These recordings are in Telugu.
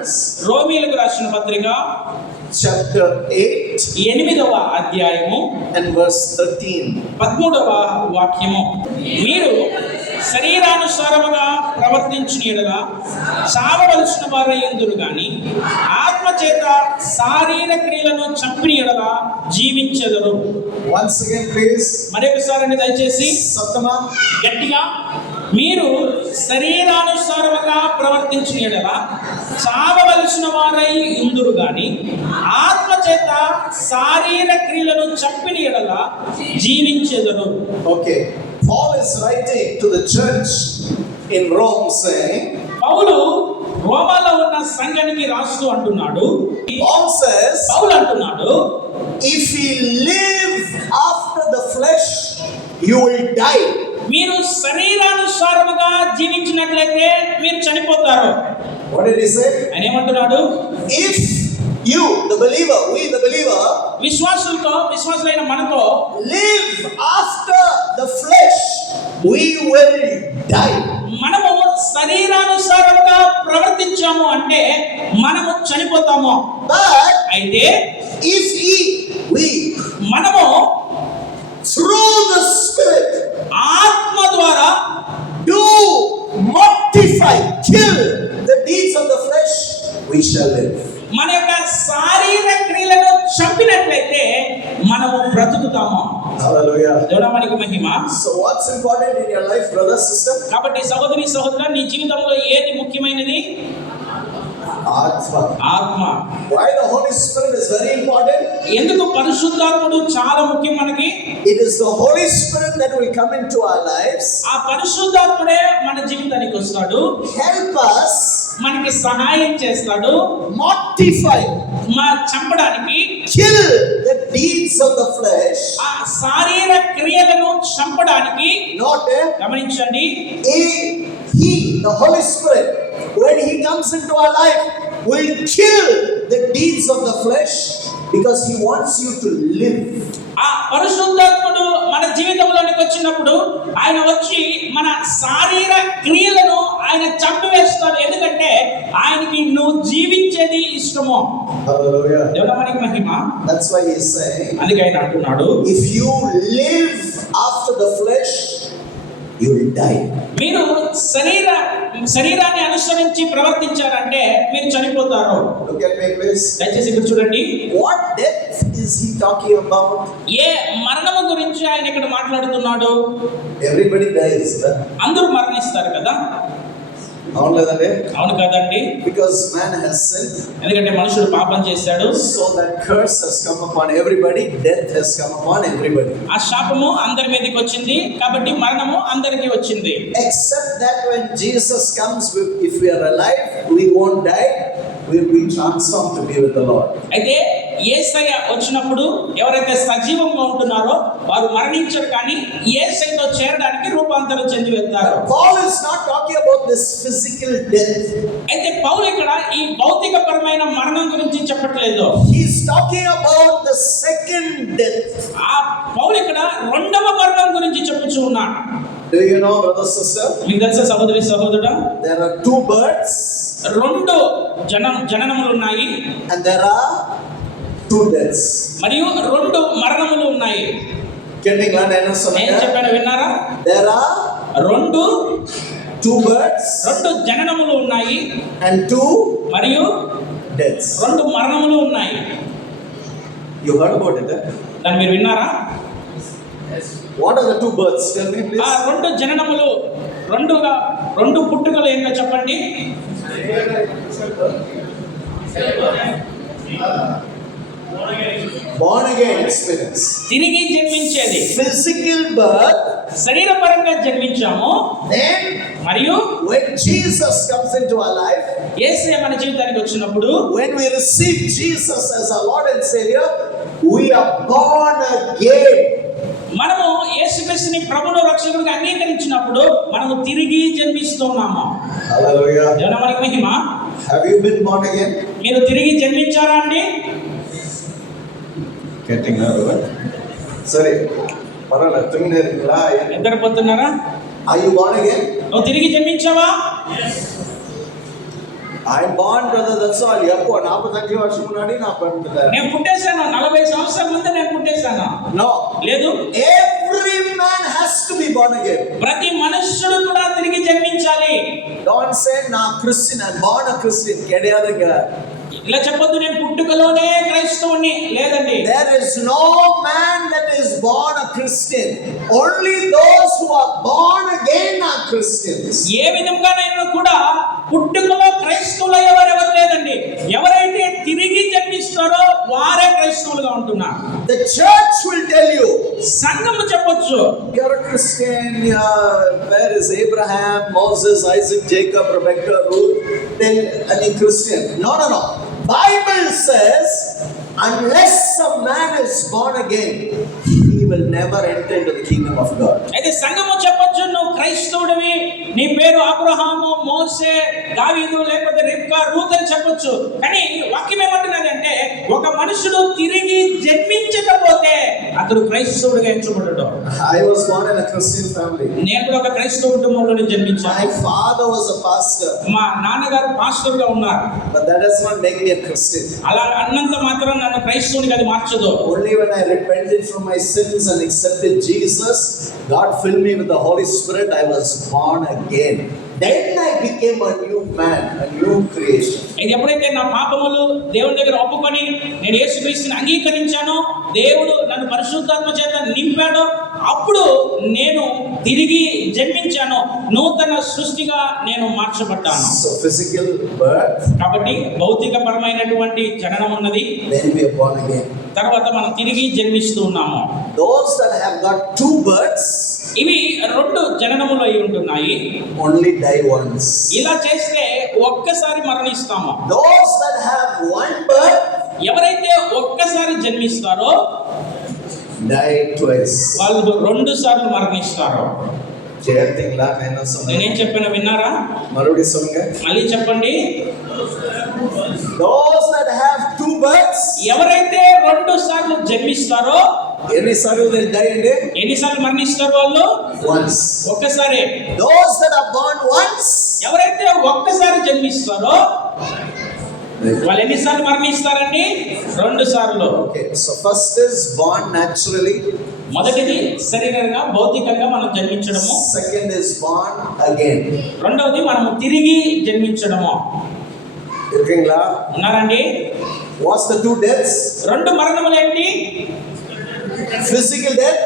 Romans రోమీయులకు రాసిన పత్రిక chapter 8 8వ అధ్యాయము and verse 13. 13వ వాక్యము. మీరు శరీరానుసారముగా ప్రవర్తించిన యెడల చావవలసిన వారయ్యుందురు గాని ఆత్మ చేత శారీర క్రియలను చంపిన యెడల జీవించెదరు. Once again please. మరొకసారి దయచేసి Sattama. గట్టిగా, మీరు శరీరానుసారముగా ప్రవర్తించిన యెడల చావవలసిన వారై ఉందురు గాని ఆత్మ చేత శారీర క్రియలను చంపిన యెడల జీవించెదరు. Okay. Paul is writing to the church in Rome saying, పౌలు రోమాలో ఉన్న సంఘానికి రాస్తూ అంటున్నాడు, Paul says, పౌలు అంటున్నాడు, if you live after the flesh, you will die. మీరు శరీరానుసారముగా జీవించినట్లయితే మీరు చనిపోతారు. What did he say? ఆయన ఏమంటున్నాడు? If you, the believer, we the believer, విశ్వాసులైన మనతో live after the flesh, we will die. మనము శరీరానుసారంగా ప్రవర్తించాము అంటే మనము చనిపోతాము. But అయితే if we మనము through the Spirit ఆత్మ ద్వారా do mortify, kill the deeds of the flesh, we shall live. మన యొక్క శారీర క్రియలను చంపినట్లయితే మనము బ్రతుకుతాము. Hallelujah. దేవునికి మహిమ. So what's important in your life, brother, sister? కాబట్టి సహోదరి సహోదరా, నీ జీవితంలో ఏది ముఖ్యమైనది? ఆత్మ. Why the Holy Spirit is very important? ఎందుకు పరిశుద్ధాత్ముడు చాలా ముఖ్యం మనకి? It is the Holy Spirit that will come into our lives. ఆ పరిశుద్ధాత్ముడే మన జీవితానికి వస్తాడు, Help us మనకి సహాయం చేస్తాడు, mortify, చంపడానికి, kill the deeds of the flesh. ఆ శారీర క్రియలను చంపడానికి. Not గమనించండి, He, the Holy Spirit, when He comes into our life, will kill the deeds of the flesh because He wants you to live. ఆ పరిశుద్ధాత్ముడు మన జీవితంలోనికి వచ్చినప్పుడు ఆయన వచ్చి మన శారీర క్రియలను ఆయన చంపివేస్తాడు. ఎందుకంటే ఆయనకి నువ్వు జీవించేది ఇష్టము. Hallelujah. దేవునికి మహిమ. That's why He is saying, అందుకే ఆయన అంటున్నాడు, if you live after the flesh, you will die. మీరు శరీరాన్ని అనుసరించి ప్రవర్తించారంటే మీరు చనిపోతారు. Look at me please. దయచేసి ఇక్కడ చూడండి. What death is He talking about? ఏ మరణము గురించి ఆయన ఇక్కడ మాట్లాడుతున్నాడు? Everybody dies. అందరూ మరణిస్తారు కదా? అవును కదండి? Because man has sinned, ఎందుకంటే మనుషుడు పాపం చేశాడు, so that curse has come upon everybody, death has come upon everybody. ఆ శాపము అందరి మీదకి వచ్చింది, కాబట్టి మరణము అందరికీ వచ్చింది. Except that when Jesus comes, if we are alive, we won't die, we will be transformed to be with the Lord. అయితే యేసయ్య వచ్చినప్పుడు ఎవరైతే సజీవంగా ఉంటున్నారో వారు మరణించరు, కానీ యేసయ్యతో చేరడానికి రూపాంతరం చెంది వెళ్తారు. Paul is not talking about this physical death. అయితే పౌలు ఇక్కడ ఈ భౌతికపరమైన మరణం గురించి చెప్పట్లేదు. He is talking about the second death. ఆ పౌలు ఇక్కడ రెండవ మరణం గురించి చెప్పుచూ ఉన్నాడు. Do you know, brother, sister? మీకు తెలుసా సహోదరి సహోదరుడా? There are two births. రెండు జననములు ఉన్నాయి. And there are two deaths. మరియు రెండు మరణములు ఉన్నాయి. నేను చెప్పాను, విన్నారా? There are two births. రెండు జననములు ఉన్నాయి. And two మరియు deaths. రెండు మరణములు ఉన్నాయి. You heard about it? దాన్ని మీరు విన్నారా? What are the two births? Tell me please. ఆ రెండు జననములు, రెండు పుట్టుకలు ఏంటో చెప్పండి. Born again experience. తిరిగి జన్మించేది. Physical birth. శరీరపరంగా జన్మించాము. Then మరియు when Jesus comes into our life, యేసయ్య మన జీవితానికి వచ్చినప్పుడు, when we receive Jesus as our Lord and Savior, we are born again. మనము యేసుక్రీస్తుని ప్రభువును రక్షకుడిగా అంగీకరించినప్పుడు మనము తిరిగి జన్మిస్తున్నాము. Hallelujah. దేవునికి మహిమ. Have you been born again? మీరు తిరిగి జన్మించారా అండి? Getting over. Sorry. నిద్రపోతున్నారా? Are you born again? నువ్వు తిరిగి జన్మించావా? I'm born, brother, that's all. Yappo, 45 வருஷம் முன்னாடி நான் பிறந்துட்டேன். నేను పుట్టేశాను, 40 సంవత్సరాల ముందు నేను పుట్టేశాను. No. లేదు. Every man has to be born again. ప్రతి మనుష్యుడు కూడా తిరిగి జన్మించాలి. Don't say na Christian, I'm born a Christian. கிடையாதுங்க. ఇలా చెప్పొద్దు నేను పుట్టుకలోనే క్రైస్తవుని, లేదండి. There is no man that is born a Christian. Only those who are born again are Christians. ఏ విధంగానైనా కూడా పుట్టుకలో క్రైస్తవులయ్యేవారు ఎవరు లేదండి. ఎవరైతే తిరిగి జన్మిస్తారో వారే క్రైస్తవులుగా ఉంటున్నారు. The church will tell you, సంఘము చెప్పొచ్చు, you're a Christian. Where is Abraham, Moses, Isaac, Jacob, Rebecca, Ruth? Then any Christian? No. Bible says, unless a man is born again, he will never enter into the kingdom of God. అయితే సంఘము చెప్పొచ్చు, నువ్వు క్రైస్తవుడివి, నీ పేరు అబ్రహాము, మోసే, దావీదు, లేకపోతే రిబ్కా, రూత్ అని చెప్పొచ్చు. కానీ వాక్యం ఏమంటున్నది అంటే, ఒక మనుషుడు తిరిగి జన్మించకపోతే అతడు క్రైస్తవుడిగా ఎంచబడడు. I was born in a Christian family. నేను కూడా ఒక క్రైస్తవ కుటుంబంలో జన్మించాను. My father was a pastor. మా నాన్నగారు పాస్టర్ గా ఉన్నారు. But that does not make me a Christian. అలా అన్నంత మాత్రం నన్ను క్రైస్తవునిగా అది మార్చదు. Only when I repented from my sins and accepted Jesus, God filled me with the Holy Spirit, I was born again. Then I became a new man, a new creation. ఇది ఎప్పుడైతే నా పాపములు దేవుని దగ్గర ఒప్పుకొని నేను యేసుక్రీస్తుని అంగీకరించానో, దేవుడు నన్ను పరిశుద్ధాత్మ చేత నింపాడో, అప్పుడు నేను తిరిగి జన్మించాను, నూతన సృష్టిగా నేను మార్చబడ్డాను. So physical birth, కాబట్టి భౌతికపరమైనటువంటి జననం ఉన్నది, then we are born again. తర్వాత మనం తిరిగి జన్మిస్తూ ఉన్నాము. Those that have got two births, ఇవి రెండు జననములు అయి ఉంటున్నాయి. only die once. ఇలా చేస్తే ఒక్కసారి మరణిస్తాము. Those that have one birth, ఎవరైతే ఒక్కసారి జన్మిస్తారో die twice. వాళ్ళు 2 సార్లు మరణిస్తారు. கேட்டீங்களா நான் என்ன சொன்னேன்? నేనేం చెప్పినా విన్నారా? மறுபடியும் சொல்லுங்க. మళ్ళీ చెప్పండి. Those that have two births, ఎవరైతే 2 సార్లు జన్మిస్తారో ఎన్నిసార్లు they die అండి? ఎన్నిసార్లు మరణిస్తారు వాళ్ళు? Once. ఒక్కసారి. Those that are born once, ఎవరైతే ఒక్కసారి జన్మిస్తారో వాళ్ళు ఎన్నిసార్లు మరణిస్తారండి? 2 సార్లు. okay, so first is born naturally, మొదటిది శరీరంగా భౌతికంగా మనం జన్మించడము, second is born again. రెండవది మనం తిరిగి జన్మించడము. இருக்கீங்களா? ఉన్నారండి? What's the two deaths? 2 మరణములు ఏంటి? Physical death,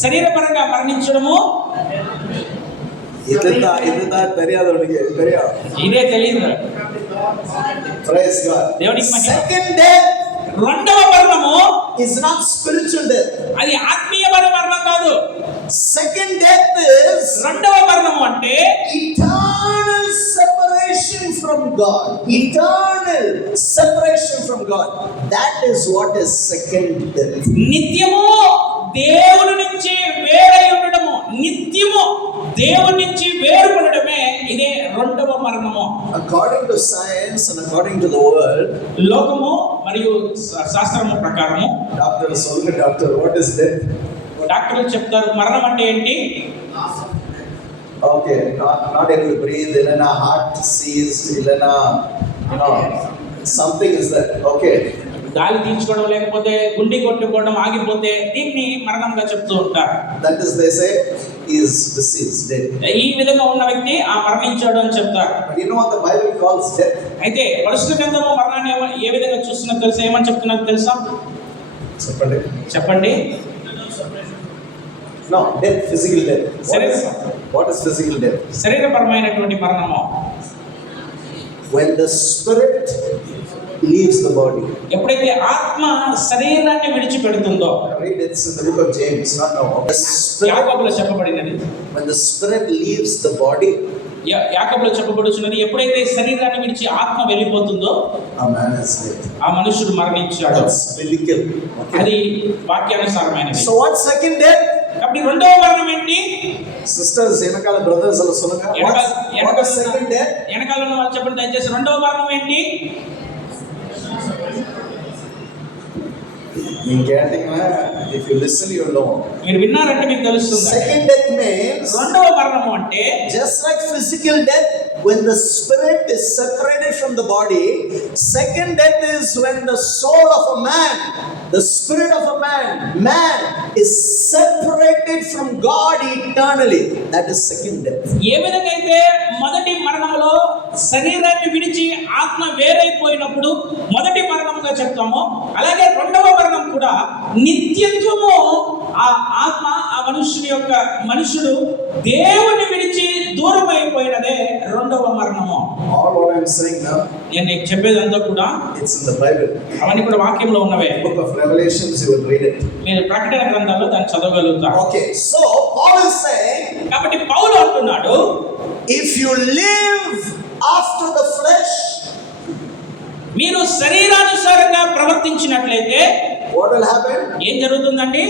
శరీరపరంగా మరణించడము. இதுதான் தெரியாதவனுக்கு தெரியும். ఇదే తెలియదు. Praise God. దేవునికి మహిమ. Second death రెండవ మరణము is not spiritual death. అది ఆత్మీయమైన మరణం కాదు. Second death is రెండవ మరణము అంటే eternal separation from God. Eternal separation from God. That is what is second death. నిత్యము దేవుని నుంచి వేరై ఉండడము, నిత్యము దేవుని నుంచి వేరుపడడమే ఇదే రెండవ మరణము. According to science and according to the world, లోకము మరియు శాస్త్రము ప్రకారము, doctor, what is death? డాక్టర్లు చెప్తారు మరణం అంటే ఏంటి? Okay, not able to breathe, illana heart seized, illana, something is that. Okay. గాలి తీర్చుకోవడం, లేకపోతే గుండె కొట్టుకోవడం ఆగిపోతే దీన్ని మరణంగా చెప్తూ ఉంటారు. That is, they say, is deceased, dead. ఈ విధంగా ఉన్న వ్యక్తి ఆ మరణించాడు అని చెప్తారు. But you know what the Bible calls death? అయితే పరిశుద్ధ గ్రంథము మరణాన్ని ఏ విధంగా చూస్తున్నదో తెలుసా? ఏమని చెప్తున్నదో తెలుసా? చెప్పండి. No, death, physical death. What is physical death? శరీరపరమైనటువంటి మరణము. When the spirit leaves the body. ఎప్పుడైతే ఆత్మ శరీరాన్ని విడిచిపెడుతుందో. Read it in the book of James, not now. యాకోబులో చెప్పబడినది. When the spirit leaves the body, యాకోబులో చెప్పబడుచున్నది, ఎప్పుడైతే శరీరాన్ని విడిచి ఆత్మ వెళ్ళిపోతుందో a man is dead. ఆ మనుషుడు మరణించాడు. That's biblical. Okay. అది వాక్యానుసారమైనది. So what second death? కాబట్టి రెండవ మరణం ఏంటి? Sisters, వెనకాల brothers అలా సొల్లుగా. What is second death? వెనకాల ఉన్న వాళ్ళు చెప్పండి దయచేసి. రెండవ మరణం ఏంటి? మీరు కేటింగ్లా, if you listen you know. మీరు విన్నారంటే మీకు తెలుస్తుంది. Second death means రెండవ మరణము అంటే just like physical death, when the spirit is separated from the body. Second death is when the soul of a man, the spirit of a man is separated from God eternally. That is second death. ఏ విధంగా అయితే మొదటి మరణంలో శరీరాన్ని విడిచి ఆత్మ వేరైపోయినప్పుడు మొదటి మరణంగా చెప్తామో, అలాగే రెండవ మరణం కూడా నిత్యత్వము ఆ ఆత్మ ఆ మనుషుడు దేవుని విడిచి దూరం అయిపోయినదే రెండవ మరణము. All what I am saying now, నేను నీకు చెప్పేదంతా కూడా it's in the Bible. అవన్నీ కూడా వాక్యంలో ఉన్నవే. Book of Revelations, you will read it. మీరు ప్రకటన గ్రంథాల్లో దాన్ని చదవగలుగుతారు. Okay, so Paul is saying, కాబట్టి పౌలు అంటున్నాడు, if you live after the flesh, మీరు శరీరానుసారంగా ప్రవర్తించినట్లయితే what will happen? ఏం జరుగుతుందండి?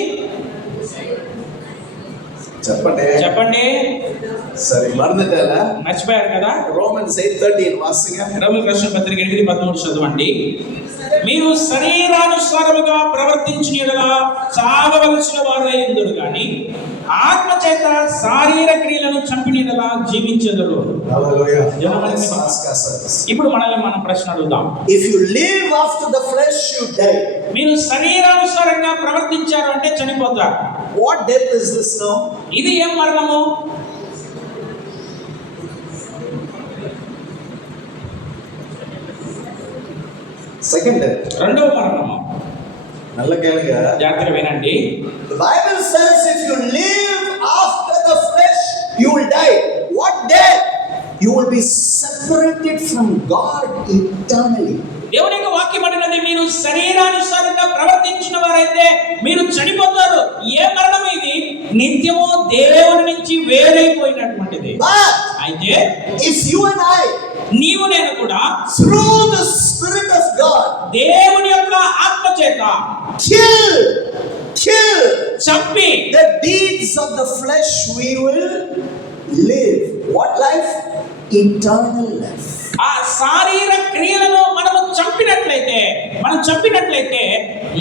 చెప్పండి. సరే మర్చిపోయారా? మర్చిపోయారు కదా? Romans 8:13 వాసింగా. రోమన్ రాసిన పత్రిక 8:13 చదవండి. మీరు శరీరానుసారముగా ప్రవర్తించిన యెడల చావవలసిన వారై ఉందురు గాని ఆత్మ చేత శారీర క్రియలను చంపిన యెడల జీవించెదరు. హల్లెలూయా. ఇప్పుడు మనల్ని మనం ప్రశ్న అడుగుదాం. If you live after the flesh, you die. మీరు శరీరానుసారంగా ప్రవర్తించారు అంటే చనిపోతారు. What death is this now? ఇది ఏం మరణము? Second death. రెండవ మరణము. నల్లకేళగా జాగ్రత్తగా వినండి. The Bible says if you live after the flesh, you will die. What death? You will be separated from God eternally. దేవుని యొక్క వాక్యం అంటున్నది, మీరు శరీరానుసారంగా ప్రవర్తించిన వారైతే మీరు చనిపోతారు. ఏ మరణం ఇది? నిత్యము దేవుని నుంచి వేరైపోయినటువంటిది. అయితే if you and I, నీవు నేను కూడా through the Spirit of God, దేవుని యొక్క ఆత్మ చేత kill చంపి the deeds of the flesh, we will live. What life? Eternal life. ఆ శారీర క్రియలను మనము చంపినట్లయితే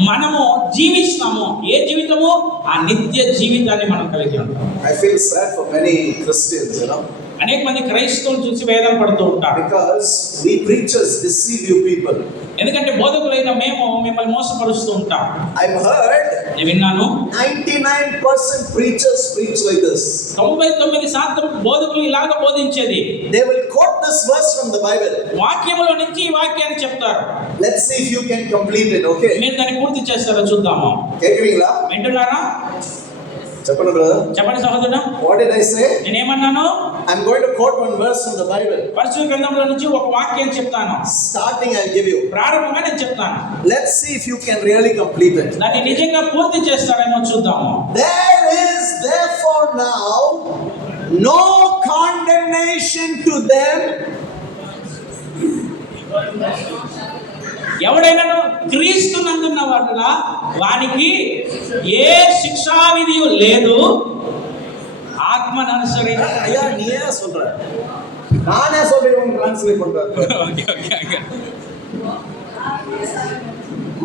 మనము జీవిస్తాము. ఏ జీవితము? ఆ నిత్య జీవితాన్ని మనం కలిగి ఉంటాం. I feel sad for many Christians, అనేక మంది క్రైస్తవులు చూసి వేదన పడుతూ ఉంటారు. because we preachers deceive you people. ఎందుకంటే బోధకులైన మేము మిమ్మల్ని మోసపరుస్తూ ఉంటాం. I've heard నేను విన్నాను 99% preachers preach like this. 99% బోధకులు ఇలాగ బోధించేది. They will quote this verse from the Bible. వాక్యములో నుంచి ఈ వాక్యాన్ని చెప్తారు. Let's see if you can complete it, okay? మీరు దాన్ని పూర్తి చేస్తారో చూద్దాము. కేకరింగ్లా? వింటున్నారా? చెప్పండి బ్రదర్. చెప్పండి సహోదరుడా. What did I say? నేనేమన్నాను? I'm going to quote one verse from the Bible. పరిశుద్ధ గ్రంథంలో నుంచి ఒక వాక్యం చెప్తాను. Starting I'll give you. ప్రారంభంగా నేను చెప్తాను. Let's see if you can really complete it. దాన్ని నిజంగా పూర్తి చేస్తారేమో చూద్దాము. There is therefore now no condemnation to them ఎవడైనా క్రీస్తునందున్న వాడుగా వానికి ఏ శిక్షా విధియు లేదు. ఆత్మను అనుసరించి ஐயா நீயே சொல்ற, நானே சொல்றேன், ட்ரான்ஸ்லேட் பண்றேன்.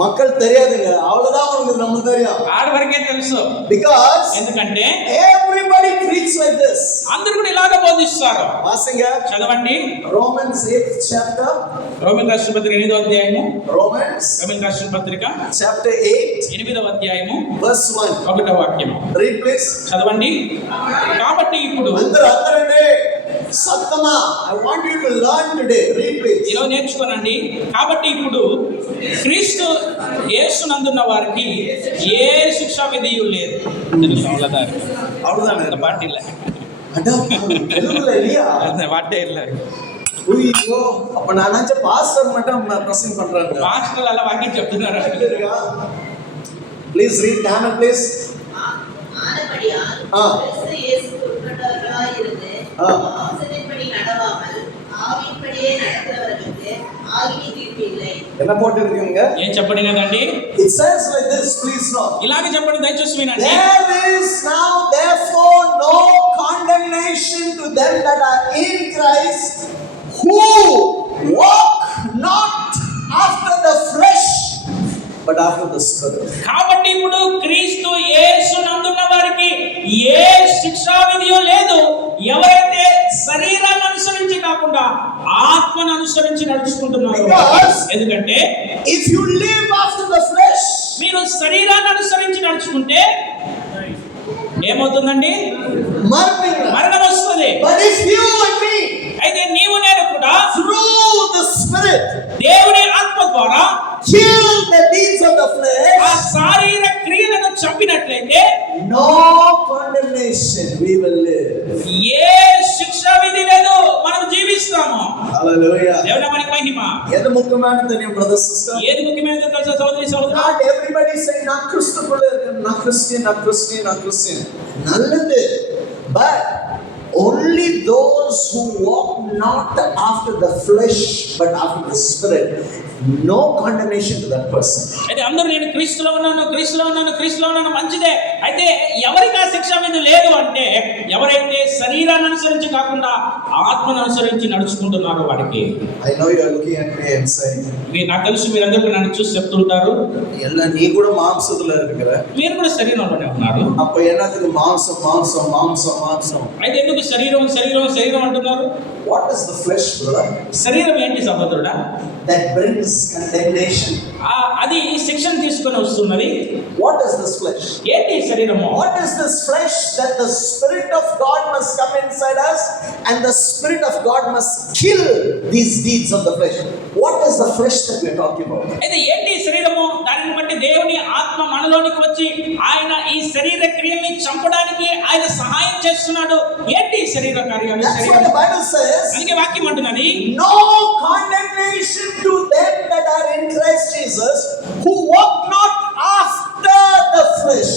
மக்கள் தெரியாதுங்க, அவ்வளவுதான் உங்களுக்கு நம்ம தெரியும். ఆడి వరకే తెలుసు. Because ఎందుకంటే everybody preach like this. అందరూ కూడా ఇలాగ బోధిస్తారు. వాసింగ చదవండి. Romans 8th chapter. రోమన్ రాసిన పత్రిక 8వ అధ్యాయము. Romans రోమన్ రాసిన పత్రిక chapter 8 8వ అధ్యాయము verse 1. 1వ వాక్యము. Read please. చదవండి. కాబట్టి ఇప్పుడు అందరండి సత్తమా, I want you to learn today. Read please. ఇలా నేర్చుకోనండి. కాబట్టి ఇప్పుడు క్రీస్తు యేసునందున్న వారికి ఏ శిక్షా విధియు లేదు. அவ்வளவுதான் பாட்டு இல்ல. அடா தெலுங்குல இல்லையா? அந்த பாட்டே இல்ல. ஐயோ, அப்ப நான் நினைச்ச பாஸ்டர் மட்டும் பிரசங்கம் பண்றாங்க. பாஸ்டர் எல்லாம் வாங்கி చెప్తున్నారు. Please read Tamil please. ஆனபடியால் கிறிஸ்து இயேசுவுக்கு உட்பட்டவர்களாய் இருந்து மாம்சத்தின்படி நடவாமல் ஆவியின்படியே நடக்கிறவர்களுக்கு ஆகிய தீர்ப்பு இல்லை. என்ன போட்டுருக்கீங்க? ఏం చెప్పండి కదండి? It says like this, please note. ఇలాగే చెప్పండి, దయచేసి వినండి. There is now therefore no condemnation to them that are in Christ, who walk not after the flesh but after the Spirit. కాబట్టి ఇప్పుడు క్రీస్తు యేసునందున్న వారికి ఏ శిక్షా విధియో లేదు. ఎవరైతే శరీరాన్ని అనుసరించి కాకుండా అనుసరించి నడుచుకుంటున్నారు. Because ఎందుకంటే if you live after the flesh, మీరు శరీరాన్ని అనుసరించి నడుచుకుంటే ఏమవుతుందండి? మరణం వస్తుంది. but if you and me, అయితే నీవు నేను కూడా through the Spirit, దేవుని ఆత్మ ద్వారా kill the deeds of the ఆ flesh, శారీర క్రియలను చంపినట్లయితే no condemnation we will live. ఏ శిక్షా విధి లేదు, మనం జీవిస్తాము. Hallelujah. దేవుని నామానికి మహిమ. ఏది ముఖ్యమైనది నేను బ్రదర్ సిస్టర్? ఏది ముఖ్యమైనదో తెలుసా సోదరి సోదరా? Not everybody say நான் கிறிஸ்துக்குள்ள இருக்கேன், நான் கிறிஸ்டியன், நான் கிறிஸ்டியன், நான் கிறிஸ்டியன். நல்லது. But only those who walk not after the flesh but after the Spirit, no condemnation to that person. అయితే అందరూ నేను క్రీస్తులో ఉన్నాను, క్రీస్తులో ఉన్నాను, క్రీస్తులో ఉన్నాను మంచిదే. అయితే ఎవరికి ఆ శిక్ష విధి లేదు అంటే ఎవరైతే శరీరాన్ని అనుసరించి కాకుండా ఆత్మను అనుసరించి నడుచుకుంటున్నారో వాడికి. I know you are looking at me and saying, నాకు తెలుసు మీరందరూ నన్ను చూసి చెప్తుంటారు, ಎಲ್ಲ ನೀ ಕೂಡ ಮಾಂಸದಲ್ಲಿ இருக்கிற, మీరు కూడా శరీరంలోనే ఉన్నారు. அப்ப என்னத்துக்கு மாம்சம் மாம்சம் மாம்சம் மாம்சம்? అయితే ఎందుకు శరీరం శరీరం శరీరం అంటున్నారు? What is the flesh, brother? శరీరం ఏంటి సహోదరుడా? That brings condemnation. అది శిక్షను తీసుకొని వస్తున్నది. What is this flesh? ఏంటి శరీరము? What is this flesh? That the Spirit of God must come inside us and the Spirit of God must kill these deeds of the flesh. What is the flesh that we are talking about? అయితే ఏంటి శరీరము? దానిని బట్టి దేవుని ఆత్మ మనలోనికి వచ్చి ఆయన ఈ శరీర క్రియల్ని చంపడానికి ఆయన సహాయం చేస్తున్నాడు. ఏంటి శరీర కార్యాలు? That's what the Bible says. అందుకే వాక్యం అంటున్నది, No condemnation to them that are in Christ Jesus, who walk not after the flesh,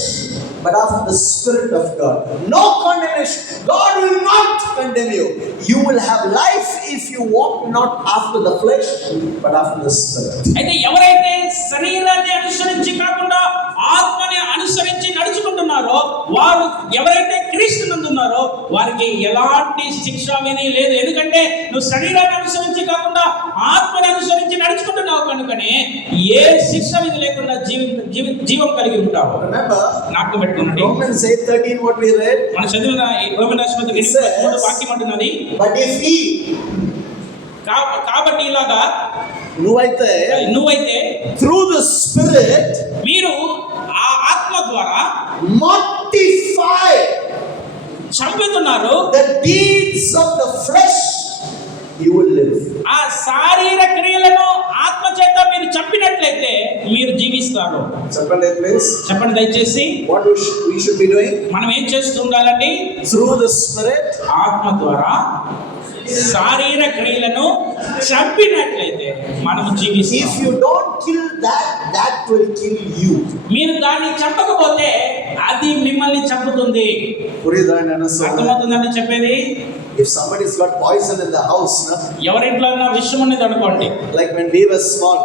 but after the Spirit of God. No condemnation. God will not condemn you. You will have life if you walk not after the flesh, but after the Spirit. అయితే ఎవరైతే శరీరాన్ని అనుసరించి కాకుండా ఆత్మని అనుసరించి నడుచుకుంటున్నారో వారు, ఎవరైతే క్రీస్తు నందున్నారో వారికి ఎలాంటి శిక్షా విధి లేదు. ఎందుకంటే నువ్వు శరీరాన్ని అనుసరించి కాకుండా ఆత్మని అనుసరించి నడుచుకుంటున్నావు కనుకనే ఏ శిక్షా విధి లేకుండా జీవం కలిగి ఉంటావు. Remember, నాకు పెట్టుకోండి, Romans 8:13, what we read. మనం చదివిన రోమన్ రాష్ట్ర వాక్యం అంటున్నది, But if he, కాబట్టి ఇలాగా నువ్వైతే through the Spirit మీరు ఆ ఆత్మ ద్వారా mortify చంపుతున్నారు the deeds of the flesh, you will live. ఆ శారీర క్రియలను ఆత్మ చేత మీరు చంపినట్లయితే మీరు జీవిస్తారు. చెప్పండి please. చెప్పండి దయచేసి. What we should be doing? మనం ఏం చేస్తూ ఉండాలండి? Through the Spirit, ఆత్మ ద్వారా శారీర క్రియలను చంపినట్లయితే మనము జీవిస్తాం. if you don't kill that, that will kill you. మీరు దాన్ని చంపకపోతే అది మిమ్మల్ని చంపుతుంది. అర్థమవుతుందండి చెప్పేది? If somebody's got poison in the house, ఎవరింట్లో విషం ఉన్నది అనుకోండి, like when we were small,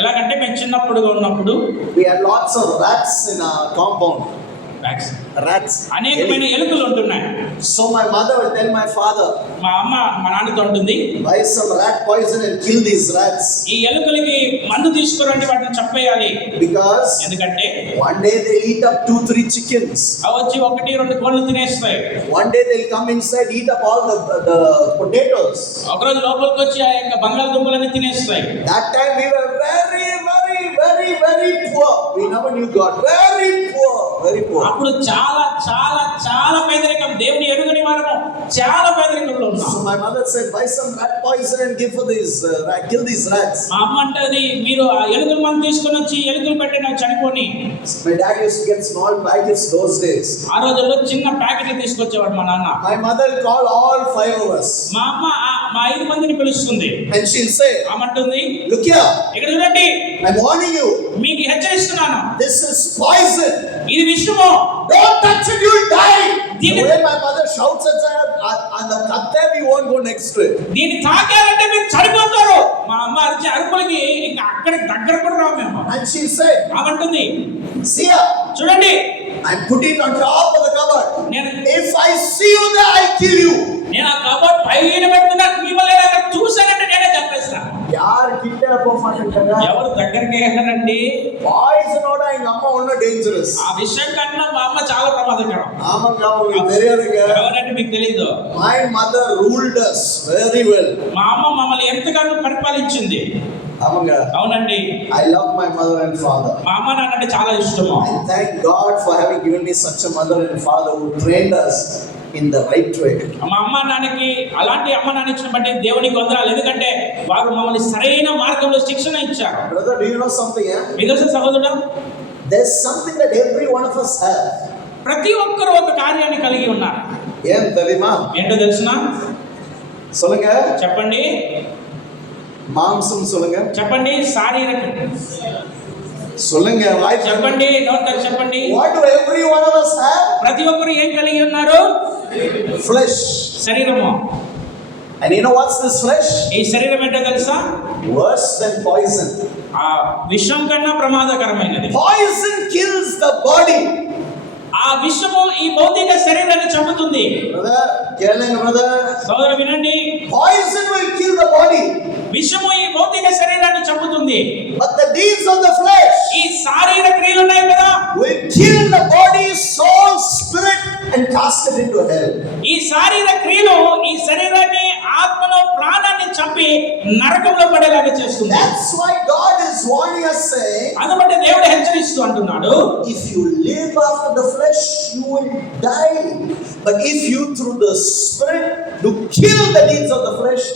ఎలాగంటే మేము చిన్నప్పుడు ఉన్నప్పుడు we had lots of rats in our compound. Rats. అనేకమైన ఎలుకలు ఉంటున్నాయి. So my mother will tell my father, మా అమ్మ మా నాన్నతో ఉంటుంది, buy some rat poison and kill these rats. ఈ ఎలుకలకి మందు తీసుకురండి, వాటిని చంపేయాలి. Because ఎందుకంటే one day they'll eat up 2-3 chickens. అవి వచ్చి 1-2 కోళ్ళు తినేస్తాయి. One day they'll come inside, eat up all the potatoes. ఒకరోజు లోపలికి వచ్చి ఆ యొక్క బంగాళదుంపలన్నీ తినేస్తాయి. That time we were very poor. We never knew God. Very poor. అప్పుడు చాలా చాలా చాలా పేదరికం, దేవుని ఎరుగని వారము, చాలా పేదరికంలో ఉన్నాం. So my mother said, buy some rat poison and give for these kill these rats. మా అమ్మ అంటది, మీరు ఆ ఎలుకల మందు తీసుకొని వచ్చి ఎలుకలు పెట్టిన చనిపోని. My dad used to get small packets those days. ఆ రోజుల్లో చిన్న ప్యాకెట్లు తీసుకొచ్చేవాడు మా నాన్న. My mother will call all 5 of us. మా అమ్మ మా 5 మందిని పిలుస్తుంది. And she'll say, అమ్మంటుంది, look here, ఇక్కడ చూడండి, I'm warning you. మీకు హెచ్చరిస్తున్నాను, This is poison. ఇది విషము, Don't touch it, you'll die. The Did- way my mother shouts at her, and the katte, we won't go next to it. దీన్ని తాకారంటే మీరు చనిపోతారు. మా అమ్మ అరిచే అరుపులకి ఇంకా అక్కడ దగ్గర కూడా రావు మేము. And she'll say, అమ్మంటుంది, see here, చూడండి, I'm putting it on top of the cupboard. నేను If I see you there, I'll kill you. ఆ కబోర్డ్ పైన పెడుతున్నా, మిమ్మల్ని అక్కడ చూసానంటే నేనే చంపేస్తా. యార్ కిట్ట கிட்ட போக மாட்டேங்கிறாங்க. ఎవరు దగ్గరికి వెళ్ళరండి. பாய்ஸனோட எங்க அம்மா ஒன்னும் டேஞ்சரஸ். ఆ విషయం కన్నా మా అమ్మ చాలా ప్రమాదకరం. ஆமாங்க, உங்களுக்கு தெரியாதுங்க. ఎవరంటే మీకు తెలీదు. My mother ruled us very well. మా అమ్మ మమ్మల్ని ఎంతగానో పరిపాలించింది. ஆமாங்க. అవునండి. I love my mother and father. మా అమ్మ నాన్న అంటే చాలా ఇష్టము. I thank God for having given me such a mother and father who trained us in the right way. మా అమ్మ నాన్నకి అలాంటి అమ్మ నాన్న ఇచ్చిన బట్టి దేవునికి వందనాలు. ఎందుకంటే వారు మమ్మల్ని సరైన మార్గంలో శిక్షణ ఇచ్చారు. Brother, do you know something? మీకు తెలుసా సహోదరుడు, There's something that every one of us have. ప్రతి ఒక్కరు ఒక కార్యాన్ని కలిగి ఉన్నారు. ஏன் தெரியுமா? ఏంటో తెలుసునా? சொல்லுங்க. చెప్పండి. மாம்சம் சொல்லுங்க. చెప్పండి. శారీరకం சொல்லுங்க. வாய் చెప్పండి. నోరు చెప్పండి. What do every one of us have? ప్రతి ఒక్కరు ఏం కలిగి ఉన్నారు? Flesh. శరీరము. And you know what's this flesh? ఈ శరీరం ఏంటో తెలుసా? Worse than poison. ఆ విషం కన్నా ప్రమాదకరమైనది. Poison kills the body. ఆ విషము ఈ భౌతిక శరీరాన్ని చంపుతుంది. Brother, కేళంగ brother. సోదరు వినండి. Poison will kill the body. విషము ఈ భౌతిక శరీరాన్ని చంపుతుంది. But the deeds of the flesh ఈ శారీరక క్రియలు ఉన్నాయి కదా, will kill the body, soul, spirit and cast it into hell. ఈ శారీరక క్రియలు ఈ శరీరాన్ని, ఆత్మను, ప్రాణాన్ని చంపి నరకంలో పడేలాగా చేస్తుంది. That's why God is warning us saying, అందుబట్టి దేవుడు హెచ్చరిస్తూ అంటున్నాడు, if you live after the flesh, you will die. But if you through the spirit do kill the deeds of the flesh,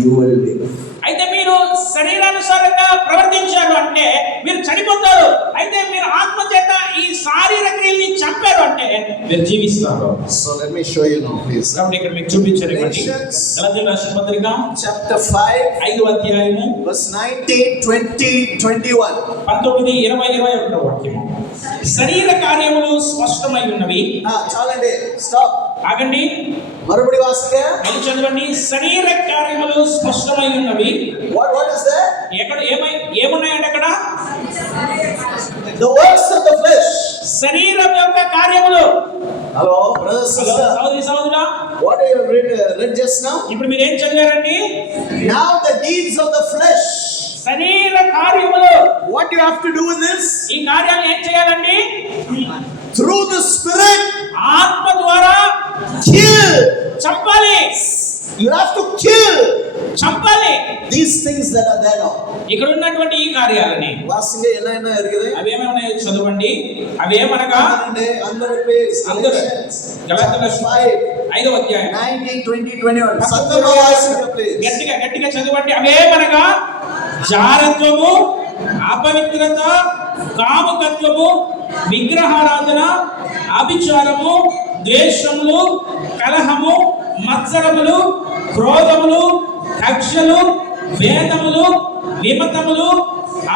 you will live. అయితే మీరు శరీరానుసారంగా ప్రవర్తించారు అంటే మీరు చనిపోతారు. అయితే మీరు ఆత్మ చేత ఈ శారీరక క్రియల్ని చంపారు అంటే మీరు జీవిస్తారు. So let me show you now, please. కాబట్టి ఇక్కడ మీకు చూపించారు. Galatians గలతీయుల రాసిన పత్రిక chapter 5 5వ అధ్యాయము verse 19, 20, 21. 19, 20, 21 వాక్యము. శరీర కార్యములు స్పష్టమై ఉన్నవి. చాలండి, స్టాప్. ఆగండి. మరుబడి వాసుగా మళ్ళీ చదవండి. శరీర కార్యములు స్పష్టమై ఉన్నవి. what is that? ఎక్కడ ఏమున్నాయంటే అక్కడ The works of the flesh. శరీరం యొక్క కార్యములు. Hello, brother, sister. సహోదరా, What you read just now? ఇప్పుడు మీరు ఏం చదివారండి? Now the deeds of the flesh. శరీర కార్యములు. What you have to do with this? ఈ కార్యాలు ఏం చేయాలండి? Through the spirit, ఆత్మ ద్వారా kill. చంపాలి. You have to kill చంపాలి these things that are there now. ఇక్కడ ఉన్నటువంటి ఈ కార్యాలని. వాసింగ என்ன இருக்குது? అవి ఏమేమన్నాయో చదవండి. అవి ఏమనగా అందరి పేస్ అందరూ గలాతీయుల 5వ అధ్యాయం 19, 20, 21. సత్యమ వాసింగ ప్లీజ్. గట్టిగా చదవండి. అవి ఏమనగా జారత్వము, అపవిత్రత, కాముకత్వము, విగ్రహారాధన, అభిచారము, ద్వేషములు, కలహము, మత్సరములు, క్రోధములు, కక్షలు, వేదములు, విమతములు,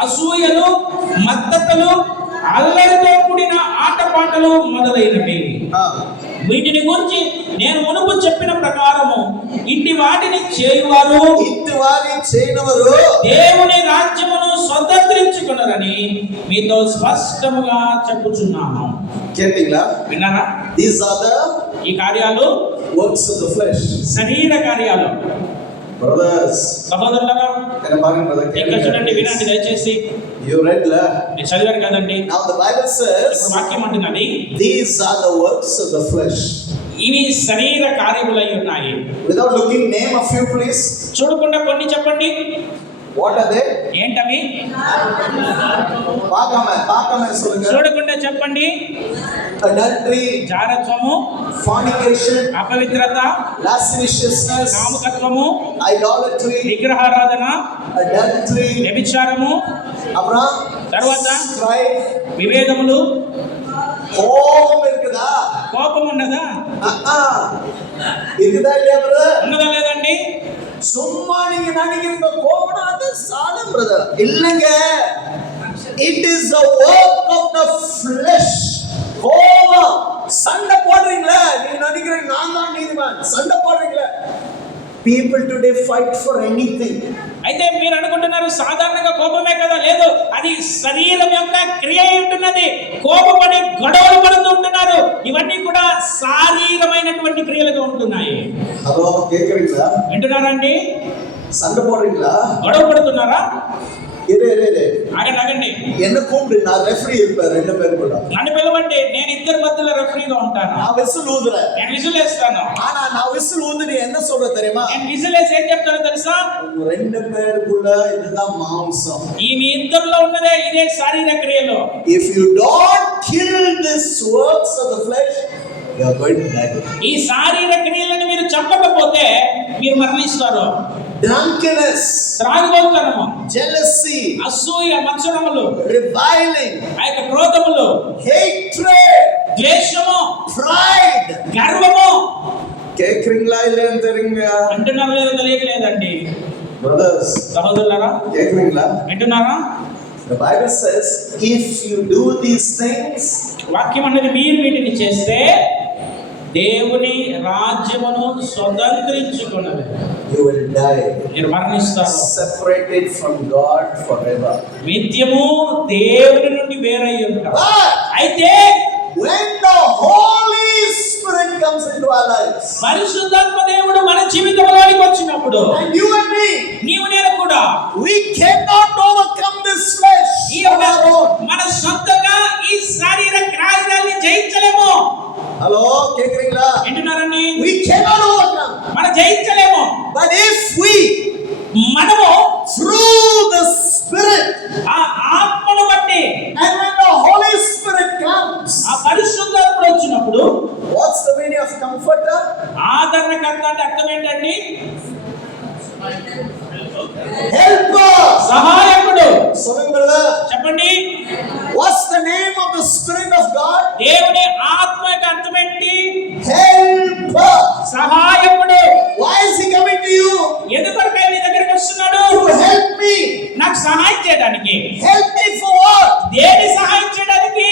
అసూయలు, మత్తతలు, అల్లరితో కూడిన ఆటపాటలు మొదలైనవి. వీటిని గురించి నేను మునుపు చెప్పిన ప్రకారము ఇట్టి వాటిని చేయువారు దేవుని రాజ్యమును స్వతంత్రించుకున్నారని మీతో స్పష్టముగా చెప్పుచున్నాను. విన్నారా? These are the ఈ కార్యాలు works of the flesh. శరీర కార్యాలు. Brothers, సహోదరులారా, ఇక్కడ చూడండి, వినండి దయచేసి. you read la? నేను చదివాను కదండి. Now the Bible says వాక్యం అంటున్నది, these are the works of the flesh. ఇవి శరీర కార్యములై ఉన్నాయి. Without looking, name a few please. చూడకుండా కొన్ని చెప్పండి. What are they? ఏంటవి? పాకమే சொல்லுங்க. చూడకుండా చెప్పండి. Adultery, జారత్వము, fornication, అపవిత్రత, lasciviousness, కాముకత్వము, idolatry, విగ్రహారాధన, adultery, వ్యభిచారము, తర్వాత strife, విభేదములు. కోపం இருக்குதா? కోపం ఉన్నదా? இருக்குதா இல்லையா brother? ఉన్నదా లేదండి? சும்மா நீங்க நினைக்கிறீங்க கோபம் அது சாதம் பிரதர் இல்லங்க. It is a work of the flesh. கோபம் சண்டை போடுறீங்களா? நீங்க நினைக்கிறீங்க நான் தான் நீதிமான், சண்டை போடுறீங்களா? People today fight for anything. అయితే మీరు అనుకుంటున్నారు సాధారణంగా కోపమే కదా? లేదు, అది శరీరం యొక్క క్రియ ఉంటున్నది. కోపపడి గొడవలు పడుతూ ఉంటున్నారు. ఇవన్నీ కూడా శారీరమైనటువంటి క్రియలుగా ఉంటున్నాయి. హలో, కేకుறீங்களா? వింటున్నారండి? சண்டை போடுறீங்களா? గొడవ పడుతున్నారా? இரு ఆగండి. என்ன கூப்பிடு, நான் ரெஃபரி இருப்பேன் 2 பேருக்குள்ள. నన్ను పిలవండి, నేను ఇద్దరి మధ్యలో రెఫరీగా ఉంటాను. நான் விசில் ஊதுறேன். నేను విజిల్ వేస్తాను. ஆனா நான் விசில் ஊது நீ என்ன சொல்ற தெரியுமா? నేను విజిల్ వేసి ఏం చెప్తానో తెలుసా? 2 பேருக்குள்ள இதுதான் మాంసం. ఈ మీ ఇద్దరిలో ఉన్నదే ఇదే శారీరక క్రియలు. If you don't kill this works of the flesh, you are going to die. ఈ శారీరక క్రియలను మీరు చంపకపోతే మీరు మరణిస్తారు. Drunkenness, త్రాగుబోతుతనము, jealousy, అసూయ, మత్సరములు, reviling, ఆ యొక్క క్రోధములు, hatred, ద్వేషము, pride. గర్వము. கேக்குறீங்களா இல்லையான்னு தெரியுங்க అంటున్నారో లేదో తెలియట్లేదండి. brothers, సహోదరులారా, கேக்குறீங்களா? వింటున్నారా? The Bible says if you do these things, వాక్యం అనేది మీరు వీటిని చేస్తే దేవుని రాజ్యమును స్వతంత్రించుకున్నది, you will die, మీరు మరణిస్తారు. separated from God forever. నిత్యము దేవుని నుండి వేరై ఉంటారు. But అయితే when the Holy Spirit comes into our lives, పరిశుద్ధాత్మ దేవుడు మన జీవితంలోనికి వచ్చినప్పుడు and you and me, నీవు నేను కూడా we cannot overcome this flesh ఈ on our own. మన సొంతంగా ఈ శారీరక కార్యాన్ని జయించలేము. Hello, கேக்குறீங்களா? వింటున్నారండి? We cannot overcome. మనం జయించలేము. But if we, మనము through the Spirit, ఆ ఆత్మను బట్టి, and when the Holy Spirit comes, ఆ పరిశుద్ధాత్ముడు వచ్చినప్పుడు, what's the meaning of comforter? ఆదరణకర్త అంటే అర్థం ఏంటండి? Helper. సహాయకుడు. சொல்லுங்க brother. చెప్పండి. What's the name of the Spirit of God? దేవుని ఆత్మ యొక్క అర్థం ఏంటి? Helper. సహాయకుడు. Why is he coming to you? ఎందుకొరకై నీ దగ్గరికి వస్తున్నాడు? To help me. నాకు సహాయం చేయడానికి. Help me for what? దేని సహాయం చేయడానికి?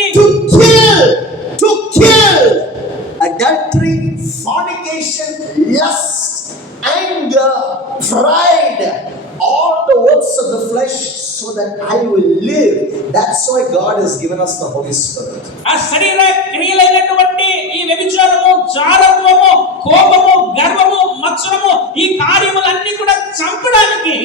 To kill adultery, fornication, lust, anger, pride, all the works of the flesh, so that I will live. That's why God has given us the Holy Spirit. ఆ శరీర క్రియలైనటువంటి ఈ వ్యభిచారము, జారత్వము, కోపము, గర్వము, మత్సరము, ఈ కార్యములన్నీ కూడా చంపడానికి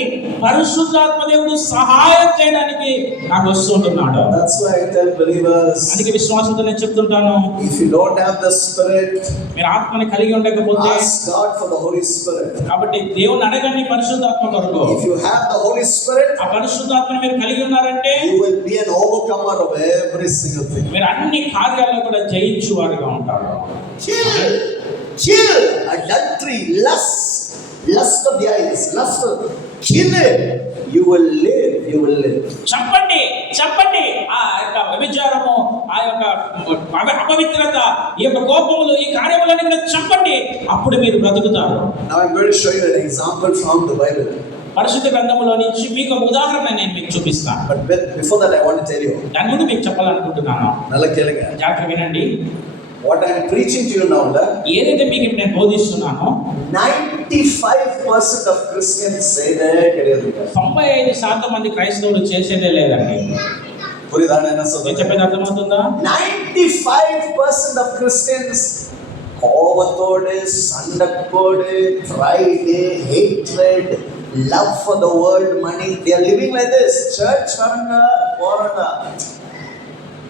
పరిశుద్ధాత్మ దేవుడు సహాయం చేయడానికి నాకు వస్తుంటున్నాడు. That's why I tell believers, అందుకే విశ్వాసంతో నేను చెప్తుంటాను, if you don't have the Spirit, మీరు ఆత్మని కలిగి ఉండకపోతే ask God for the Holy Spirit. కాబట్టి దేవుని అడగండి పరిశుద్ధాత్మ కొరకు. If you have the Holy Spirit, ఆ పరిశుద్ధాత్మని మీరు కలిగి ఉన్నారంటే you will be an overcomer of every single thing. మీరు అన్ని కార్యాలను కూడా జయించువారుగా ఉంటారు. Kill adultery, lust of the eyes, kill it. You will live. చెప్పండి ఆ యొక్క వ్యభిచారము, ఆ యొక్క అపవిత్రత, ఈ యొక్క కోపములు, ఈ కార్యములన్నీ కూడా చెప్పండి, అప్పుడు మీరు బ్రతుకుతారు. Now I'm going to show you an example from the Bible. పరిశుద్ధ గ్రంథములో నుంచి మీకు ఒక ఉదాహరణ నేను మీకు చూపిస్తాను. But before that I want to tell you. దాని ముందు మీకు చెప్పాలనుకుంటున్నాను. నల్ల కేళగా. జాగ్రత్తగా వినండి. What I am preaching to you now, ఏదైతే మీకు ఇప్పుడు నేను బోధిస్తున్నానో 95% of Christians say that తెలియదు. 95% మంది క్రైస్తవులు చేసేదే లేదండి. పురిదా నేను నేను చెప్పేది అర్థమవుతుందా? 95% of Christians కోపతోడు, సండకోడు, pride, hatred, love for the world, money, they are living like this. Church varanga poranga.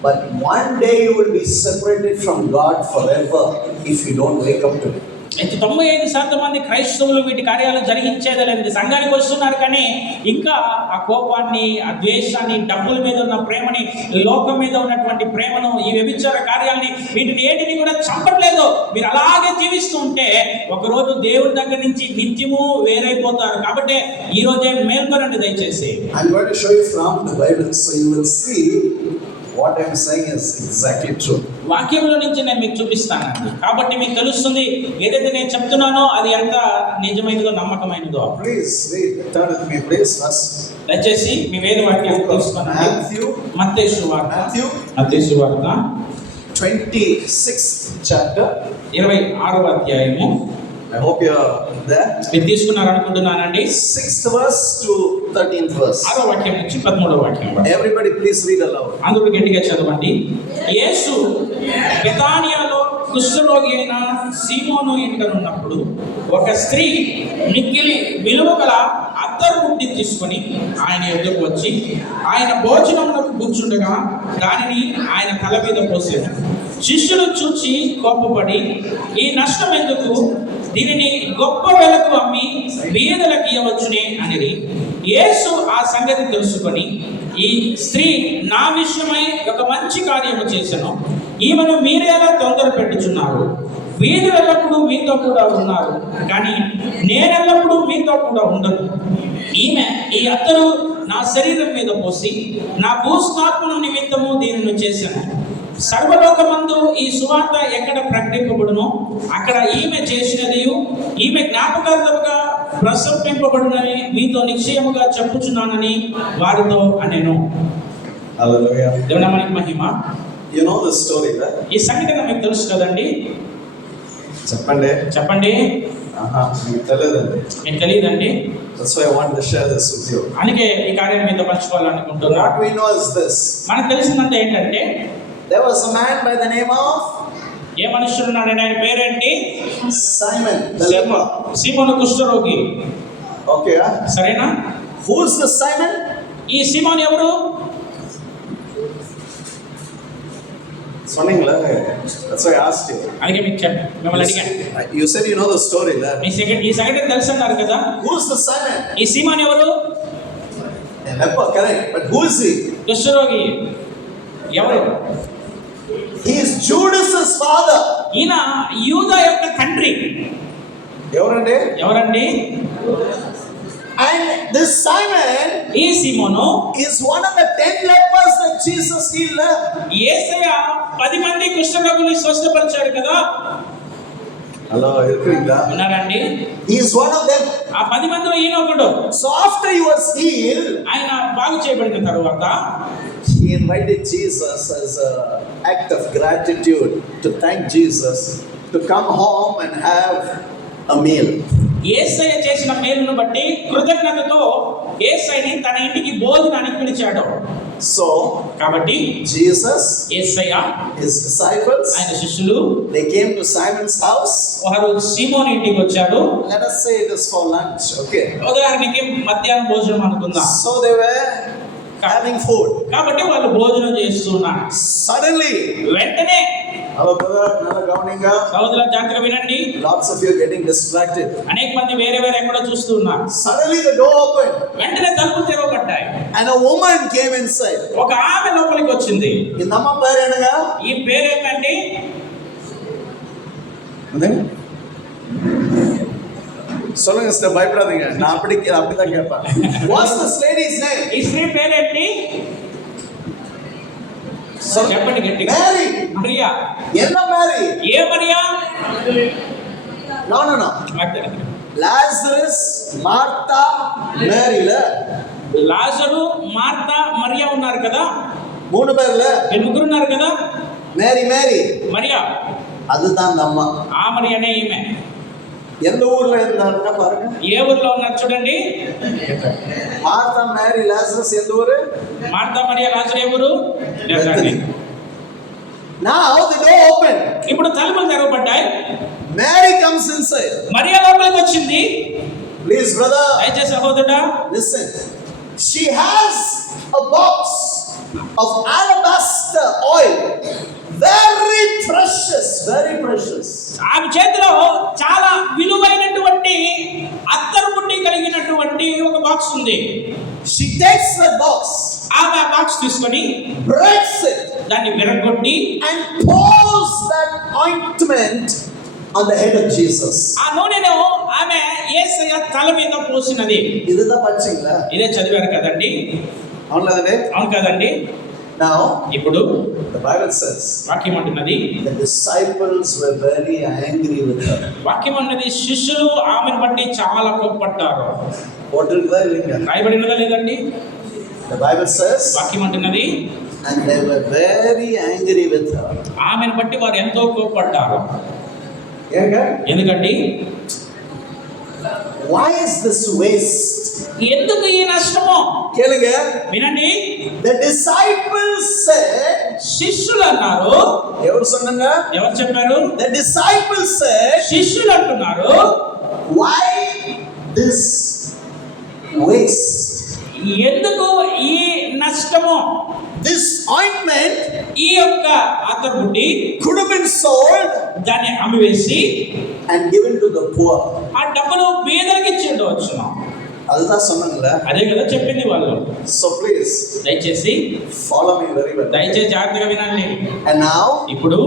But one day you will be separated from God forever if you don't wake up to it. అయితే 95% మంది క్రైస్తవులు వీటి కార్యాలు జరిగించేదే లేదు. సంఘానికి వస్తున్నారు కానీ ఇంకా ఆ కోపాన్ని, ఆ ద్వేషాన్ని, డబ్బుల మీద ఉన్న ప్రేమని, లోకం మీద ఉన్నటువంటి ప్రేమను, ఈ వ్యభిచార కార్యాలని, వీటిని ఏటిని కూడా చంపట్లేదు. మీరు అలాగే జీవిస్తూ ఉంటే ఒకరోజు దేవుడి దగ్గర నుంచి నిత్యము వేరైపోతారు. కాబట్టి ఈ రోజే మేల్కొనండి దయచేసి. I'm going to show you from the Bible so you will see what I'm saying is exactly true. వాక్యంలో నుంచి నేను మీకు చూపిస్తానండి. కాబట్టి మీకు తెలుస్తుంది ఏదైతే నేను చెప్తున్నానో అది ఎంత నిజమైనదో, నమ్మకమైనదో. Please read. Turn with me, please. First, దయచేసి మీ వేద వాక్యాన్ని తీసుకోనండి. మత్తయి సువార్త 26th chapter. 26వ అధ్యాయము. I hope you are there. మీరు తీసుకున్నారు అనుకుంటున్నానండి. 6th verse to 13th verse. 6వ వాక్యం నుంచి 13వ వాక్యం వరకు. Everybody please read aloud. అందరూ గట్టిగా చదవండి. యేసు బెతానియాలో కుష్ఠరోగి అయిన సీమోను ఇంటనున్నప్పుడు ఒక స్త్రీ మిక్కిలి విలువ గల అత్తరు బుడ్డి తీసుకొని ఆయన ఎదురుకు వచ్చి ఆయన భోజనములకు కూర్చుండగా దానిని ఆయన తల మీద పోసేది. శిష్యులు చూచి కోపపడి, ఈ నష్టం ఎందుకు? దీనిని గొప్ప వెలకు అమ్మి బీదలకు ఇవ్వవచ్చునే అనిరి. యేసు ఆ సంగతి తెలుసుకొని, ఈ స్త్రీ నా విషయమై ఒక మంచి కార్యము చేసెను, ఈమెను మీరేలా తొందర పెట్టుచున్నారు? వీరు ఎల్లప్పుడూ మీతో కూడా ఉన్నారు, కానీ నేనెల్లప్పుడూ మీతో కూడా ఉండను. ఈమె ఈ అత్తరు నా శరీరం మీద పోసి నా భూస్థాపన నిమిత్తము దీనిని చేశాను. సర్వలోకమందు ఈ సువార్త ఎక్కడ ప్రకటింపబడునో అక్కడ ఈమె చేసినది ఈమె జ్ఞాపకార్థముగా ప్రసంపింపబడునని మీతో నిశ్చయముగా చెప్పుచున్నానని వారితో అనెను. Hallelujah. దేవుని నామానికి మహిమ. You know the story, right? ఈ సంఘటన మీకు తెలుసు కదండి. చెప్పండి. చెప్పండి. మీకు తెలియదండి. మీకు తెలియదండి. That's why I want to share this with you. అందుకే ఈ కార్యం మీతో పంచుకోవాలనుకుంటున్నా. What we know is this. మనకు తెలిసిందంతా ఏంటంటే, There was a man by the name of ఏ మనుషుడు ఉన్నాడని, ఆయన పేరేంటి? Simon the leper. Simon కుష్ఠరోగి. Okay, సరేనా? Who is the Simon? ఈ సీమోను ఎవరు? சொன்னீங்களா? That's why I asked you. అందుకే మీకు మిమ్మల్ని అడిగాను. You said you know the story there. ఈ సంఘటన తెలుసు అన్నారు కదా. Who is the Simon? ఈ సీమోను ఎవరు? Leper, correct. But who is he? కుష్ఠరోగి ఎవరు? He is Judas's father. ఈయన యూదా యొక్క తండ్రి. ఎవరండి? And this Simon ఈ సీమోను is one of the 10 lepers that Jesus healed. యేసయ్య 10 మంది కుష్ఠరోగుల్ని స్వస్థపరిచాడు కదా. హలో, ఎక్కడా ఉన్నారండి? He is one of them. ఆ 10 మందిలో ఈయన ఒకడు. So after he was healed, ఆయన బాగు చేయబడిన తరువాత he invited Jesus as an act of gratitude to thank Jesus to come home and have a meal. యేసయ్య చేసిన మేలును బట్టి కృతజ్ఞతతో యేసయ్యని తన ఇంటికి భోజనానికి పిలిచాడు. So కాబట్టి Jesus, యేసయ్య, his disciples, ఆయన శిష్యులు they came to Simon's house. వారు సీమోను ఇంటికి వచ్చాడు. Let us say it is for lunch, okay? ఉదాహరణకి మధ్యాహ్నం భోజనం అనుకుందాం. So they were having food. కాబట్టి వాళ్ళు భోజనం చేస్తున్నారు. Suddenly, వెంటనే, hello brother, nalla gavaninga. సోదరుల జాగ్రత్తగా వినండి. Lots of you are getting distracted. అనేక మంది వేరే వేరే ఎక్కడో చూస్తున్నారు. Suddenly the door opened వెంటనే తలుపులు తెరవబడ్డాయి. and a woman came inside. ఒక ఆమె లోపలికి వచ్చింది. ఇందమ్మ పేరు ఏంటగా? ఈ పేరేంటండి? சொல்லுங்க சிஸ்டர், பயப்படாதீங்க. நான் அப்படிதான் கேட்பேன். What's this lady's name? ఈ స్త్రీ పేరేంటి? చెప్పండి గట్టిగా. Mary. మరియా. என்ன மேரி? ఏ Mariya? No. Lazarus, Martha, Mary ல. లాజరు, మార్తా, మరియా ఉన్నారు కదా. மூணு பேர்ல. ముగ్గురు ఉన్నారు కదా. Mary. మరియా. அதுதான் அந்த அம்மா. ఆ మరియానే ఈమె. எந்த ஊர்ல இருந்தாருன்னா பாருங்க. ఏ ఊర్లో ఉన్నారు చూడండి. మార్తా, మేరీ, లాజరస్ எந்த ஊரு? మార్తా, మరియా, లాజరు ఏ ఊరు? Now the door opened. ఇప్పుడు తలుపులు తెరవబడ్డాయి. Mary comes inside. మరియా లోపలికి వచ్చింది. Please brother, దయచేసి సహోదరుడా, listen. She has a box of alabaster oil. Very precious. ఆమె చేతిలో చాలా విలువైనటువంటి అత్తరు బుడ్డి కలిగినటువంటి ఒక బాక్స్ ఉంది. She takes that box. ఆమె ఆ బాక్స్ తీసుకొని breaks it దాన్ని విరగొట్టి and pours that ointment on the head of Jesus. ఆ నూనెను ఆమె యేసయ్య తల మీద పోసినది. ఇదిదా పచ్చిగా ఇదే చదివారు కదండి. అవును కదండి. Now ఇప్పుడు the Bible says వాక్యం అంటున్నది, the disciples were very angry with her. వాక్యం అన్నది శిష్యులు ఆమెను బట్టి చాలా కోప్పడ్డారు. రాయబడినదా లేదండి? The Bible says వాక్యం అంటున్నది, and they were very angry with her. ఆమెను బట్టి వారు ఎంతో కోప్పడ్డారు. ఏంగా? ఎందుకండి Why is this waste? ఎందుకు ఈ నష్టము? கேளுங்க. వినండి. The disciples said, శిష్యులు అన్నారు. ఎవరు சொன்னாங்க? ఎవరు చెప్పారు? The disciples said, శిష్యులు అంటున్నారు, why this waste? ఎందుకు ఈ నష్టము? This ointment ఈ యొక్క అతర్బుడ్డి could have been sold దాన్ని అమ్మివేసి and given to the poor. ఆ డబ్బును బీదలకు ఇచ్చి ఉండవచ్చును. அதுதான் சொன்னாங்கல்ல. అదే కదా చెప్పింది వాళ్ళు. So please దయచేసి follow me very well. దయచేసి జాగ్రత్తగా వినండి. And now ఇప్పుడు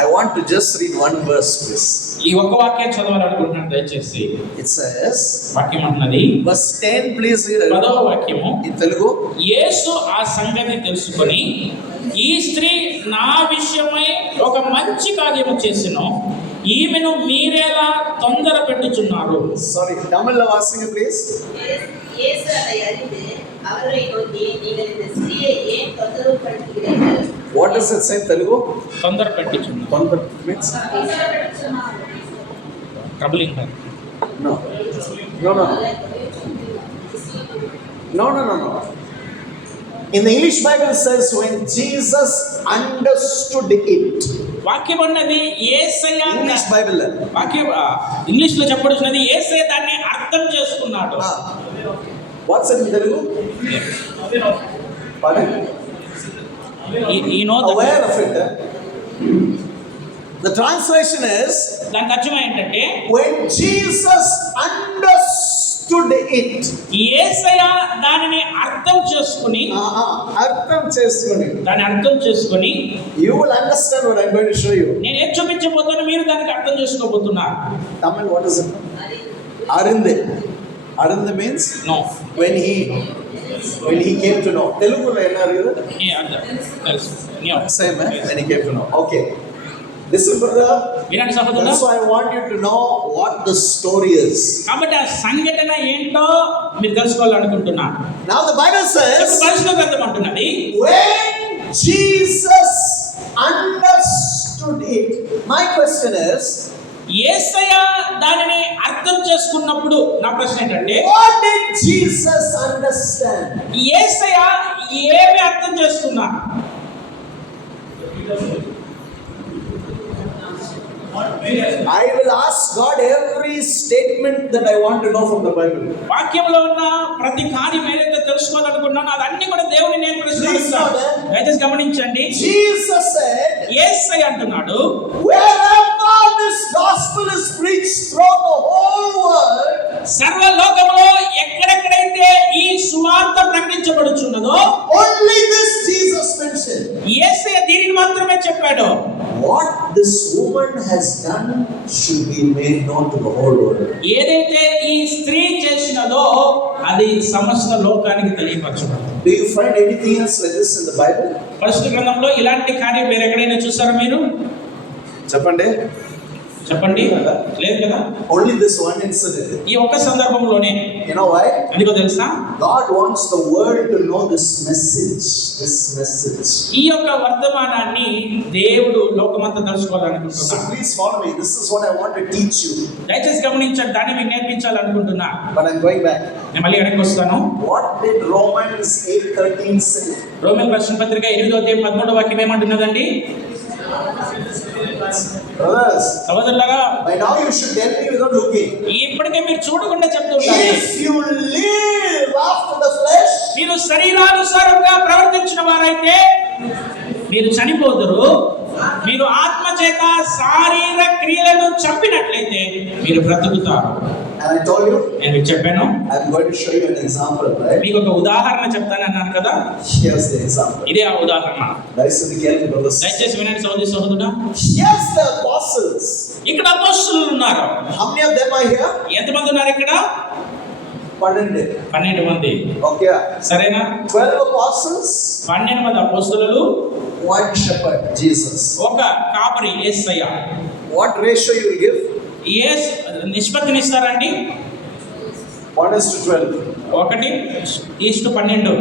I want to just read one verse, please. ఈ ఒక్క వాక్యం చదవాలనుకుంటున్నాను. దయచేసి It says, వాక్యం అంటున్నది, verse 10, please read it. 10వ వాక్యము. In Telugu. యేసు ఆ సంగతి తెలుసుకొని, ఈ స్త్రీ నా విషయమై ఒక మంచి కార్యము చేసెను, ఈమెను మీరేలా తొందర పెట్టుచున్నారు. Sorry, Tamil வாசிங்க please. இயேசு அதை அறிந்து அவரை நோக்கி, நீங்கள் இந்த ஸ்திரீயை ஏன் தொந்தரவு படுத்துகிறீர்கள்? What does it say in Telugu? తొందర పెట్టుచున్నారు. Tondar means? Troubling her. No. No, no. No, no, no, no. In the English Bible says when Jesus understood it. వాక్యం అన్నది యేసయ్య. English Bible. వాక్యం ఇంగ్లీష్ లో చెప్పబడుతున్నది యేసయ్య దాన్ని అర్థం చేసుకున్నాడు. What's it in Telugu? Pardon? ఈ no Aware of it. The translation is దాని తర్జుమా ఏంటంటే, when Jesus understood it. యేసయ్య దానిని అర్థం చేసుకుని, అర్థం చేసుకొని. దాన్ని అర్థం చేసుకుని, You will understand what I'm going to show you. నేను ఏం చూపించబోతున్నా మీరు దానికి అర్థం చేసుకోబోతున్నారు. Tamil, what is it? Arinde. Arinde means no when he came to know. Telugu lo enna ariyu? తెలుసు. Same, when he came to know. Okay. Listen, brother. వినండి సహోదరుడా. That's why I want you to know what the story is. కాబట్టి ఆ సంఘటన ఏంటో మీరు తెలుసుకోవాలనుకుంటున్నా. Now the Bible says, పరిశుద్ధ గ్రంథం అంటున్నది, when Jesus understood it. My question is, యేసయ్య దానిని అర్థం చేసుకున్నప్పుడు నా ప్రశ్న ఏంటంటే, what did Jesus understand? యేసయ్య ఏమి అర్థం చేసుకున్నా? I will ask God every statement that I want to know from the Bible. వాక్యంలో ఉన్న ప్రతి కార్యం ఏదైతే తెలుసుకోవాలనుకుంటున్నానో అదన్నీ కూడా దేవుని నేను ప్రశ్నిస్తాను. దయచేసి గమనించండి. Jesus said, యేసయ్య అంటున్నాడు, wherever this gospel is preached throughout the whole world, సర్వలోకములో ఎక్కడెక్కడైతే ఈ సువార్త ప్రకటించబడుచున్నదో only this Jesus mentioned. యేసయ్య దీనిని మాత్రమే చెప్పాడు. What this woman has done should be made known to the whole world. ఏదైతే ఈ స్త్రీ చేసినదో అది సమస్త లోకానికి తెలియపరచబడింది. Do you find anything else like this in the Bible? పరిశుద్ధ గ్రంథంలో ఇలాంటి కార్యం వేరే ఎక్కడైనా చూసారా మీరు? చెప్పండి. లేదు కదా. Only this one incident. ఈ ఒక్క సందర్భంలోనే. You know why? ఎందుకో తెలుసా? God wants the world to know this message. ఈ యొక్క వర్తమానాన్ని దేవుడు లోకమంతా So తెలుసుకోవాలనుకుంటున్నాడు. please follow me. This is what I want to teach you. దయచేసి గమనించండి, దాన్ని మీకు నేర్పించాలనుకుంటున్నా. But I'm going back. నేను మళ్ళీ వెనక్కి వస్తాను. What did Romans 8:13 say? Roman రాసిన పత్రిక 8:13 వాక్యం ఏమంటున్నదండి? Brothers, సహోదరులారా, by now you should tell me without looking. ఇప్పటికే మీరు చూడకుండా చెప్తుంటారు, If you live after the flesh, మీరు శరీరానుసారంగా ప్రవర్తించిన వారైతే మీరు చనిపోదురు. మీరు ఆత్మ చేత శారీర క్రియలను చంపినట్లయితే మీరు బ్రతుకుతారు. and I told you, నేను మీకు చెప్పాను. I'm going to show you an example, right? మీకు ఒక ఉదాహరణ చెప్తాను అన్నాను కదా. Here's the example. ఇదే ఆ ఉదాహరణ. Listen again, brothers. దయచేసి వినండి సహోదరుడా. Here's the apostles. ఇక్కడ అపోస్తలులు ఉన్నారు. How many of them are here? ఎంతమంది ఉన్నారు ఇక్కడ? 12 మంది. Okay. సరేనా? 12 apostles, 12 మంది అపోస్తలులు, one shepherd, Jesus. ఒక కాపరి యేసయ్య. What ratio you will give? నిష్పత్తిని ఇస్తారండి? 1:12. 1:12.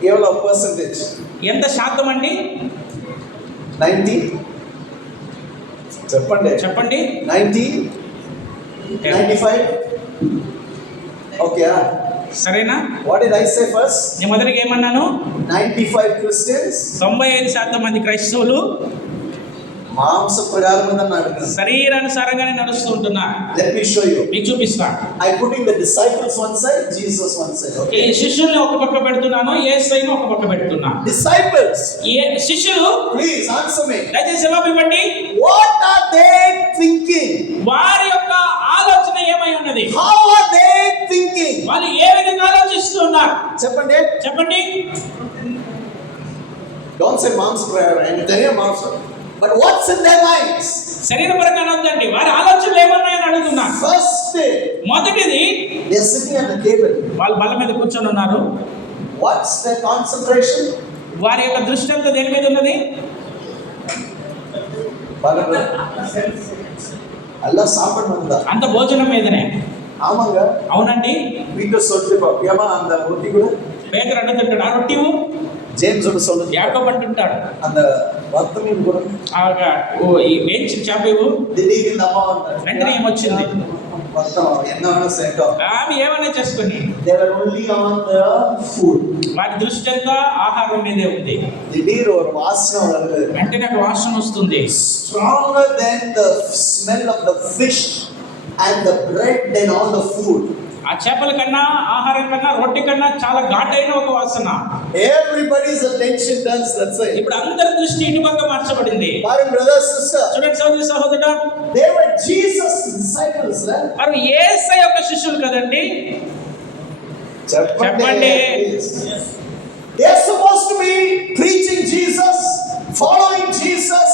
కేవలం percentage. ఎంత శాతం అండి? 90. చెప్పండి. 90. 95? Okay. సరేనా? What did I say first? నేను మొదటిగా ఏమన్నాను? 95 Christians. 95% మంది క్రైస్తవులు మాంస ప్రకారం అన్నాడు. శరీరానుసారంగానే నడుస్తూ ఉంటున్నారు. Let me show you. మీకు చూపిస్తాను. I putting the disciples one side, Jesus one side. ఈ Okay. శిష్యుల్ని ఒక పక్క పెడుతున్నాను, యేసయ్యను ఒక పక్క పెడుతున్నాను. Disciples, శిష్యులు please answer me. దయచేసి జవాబు ఇవ్వండి. What are they thinking? వారి యొక్క ఆలోచన ఏమై ఉన్నది? How are they thinking? వాళ్ళు ఏ విధంగా ఆలోచిస్తూ ఉన్నారు చెప్పండి. చెప్పండి. Don't say మాంస ప్రకారం. ఆయన మాంసం. But what's in their minds? శరీరపరంగా అనొద్దండి, వారి ఆలోచనలు ఏమన్నాయని అడుగుతున్నాను. First, మొదటిది they're sitting at the table. వాళ్ళు బల్ల మీద కూర్చొని ఉన్నారు. What's their concentration? వారి యొక్క దృష్టి అంతా దేని మీద ఉన్నది? எல்லாம் சாப்பிடணும் தான். అంత భోజనం మీదనే. ஆமாங்க. అవునండి. வீட்டு சொல்லி பாப்பியாமா அந்த ரொட்டி கூட పేదరు అడుగుతుంటాడు, ఆ రొట్టి జేమ్స్ ఒకటి சொல்லுங்க. యాకోబు అంటుంటాడు, அந்த வத்த மீன் கூட ఈ వేయించిన చేప ఇవ్వు. திடீர்னு இந்த அம்மா வந்தாங்க. వెంటనే ఏమొచ్చింది? வத்தம் என்ன வேணா சேர்த்தோம். ఆమె ఏమైనా చేసుకొని they were only on the food. వారి దృష్టి అంతా ఆహారం మీదే ఉంది. திடீர் ஒரு வாசனை வருது. వెంటనే ఒక వాసన వస్తుంది. stronger than the smell of the fish and the bread and all the food. ఆ చేపల కన్నా, ఆహారం కన్నా, రొట్టె కన్నా చాలా ఘాటైన ఒక వాసన. everybody's attention turns that side. ఇప్పుడు అందరి దృష్టి ఇటు పక్క మార్చబడింది. பாருங்க brother sister, చూడండి సోదరి సహోదరుడా, they were Jesus disciples. వారు యేసయ్య యొక్క శిష్యులు కదండి. చెప్పండి. They are supposed to be preaching Jesus, following Jesus,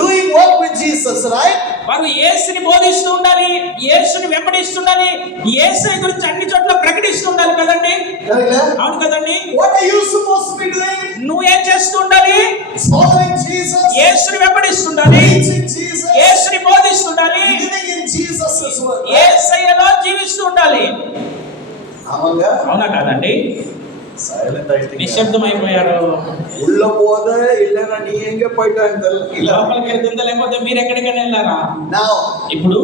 doing work with Jesus, right? వారు యేసుని బోధిస్తూ ఉండాలి, యేసుని వెంబడిస్తుండాలి, యేసయ్య గురించి అన్ని చోట్ల ప్రకటిస్తూ ఉండాలి కదండి. అవును కదండి. What are you supposed to be doing? నువ్వేం చేస్తూ ఉండాలి? Following Jesus, యేసుని వెంబడిస్తుండాలి, preaching Jesus, యేసుని బోధిస్తుండాలి, living in Jesus' word. యేసయ్యలో జీవిస్తూ ఉండాలి. ஆமாங்க. అవునా కాదండి? సైలెంట్ అయితే నిశ్శబ్దం అయిపోయారు. ఉள்ள పోదే ఇల్లనా నీ ఎంగే పోయిటాంత లోపలికి వెళ్తుందా లేకపోతే మీరు ఎక్కడికైనా వెళ్ళారా? నౌ ఇప్పుడు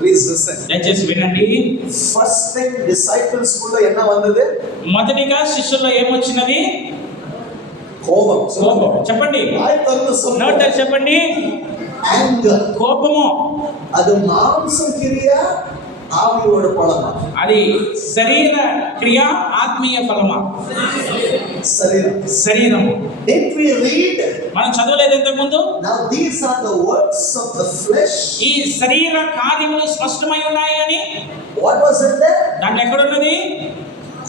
ప్లీజ్ లిసన్. దయచేసి వినండి. ఫస్ట్ థింగ్ డిసైపుల్స్ కుள்ள என்ன வந்தது? మొదటిగా శిష్యుల్లో ఏమొచ్చినది? కోపం. కోపం. చెప్పండి. నోట చెప్పండి. యాంగర్. కోపము. అది మాంసం క్రియ, ఆవియోడ ఫలమా? అది శరీర క్రియ, ఆత్మీయ ఫలమా? శరీరము. Did we read? మనం చదవలేదు ఇంతకు ముందు? Now these are the works of the flesh. ఈ శరీర కార్యములు స్పష్టమై ఉన్నాయి అని. What was it there? దాంట్లో ఎక్కడ ఉన్నది?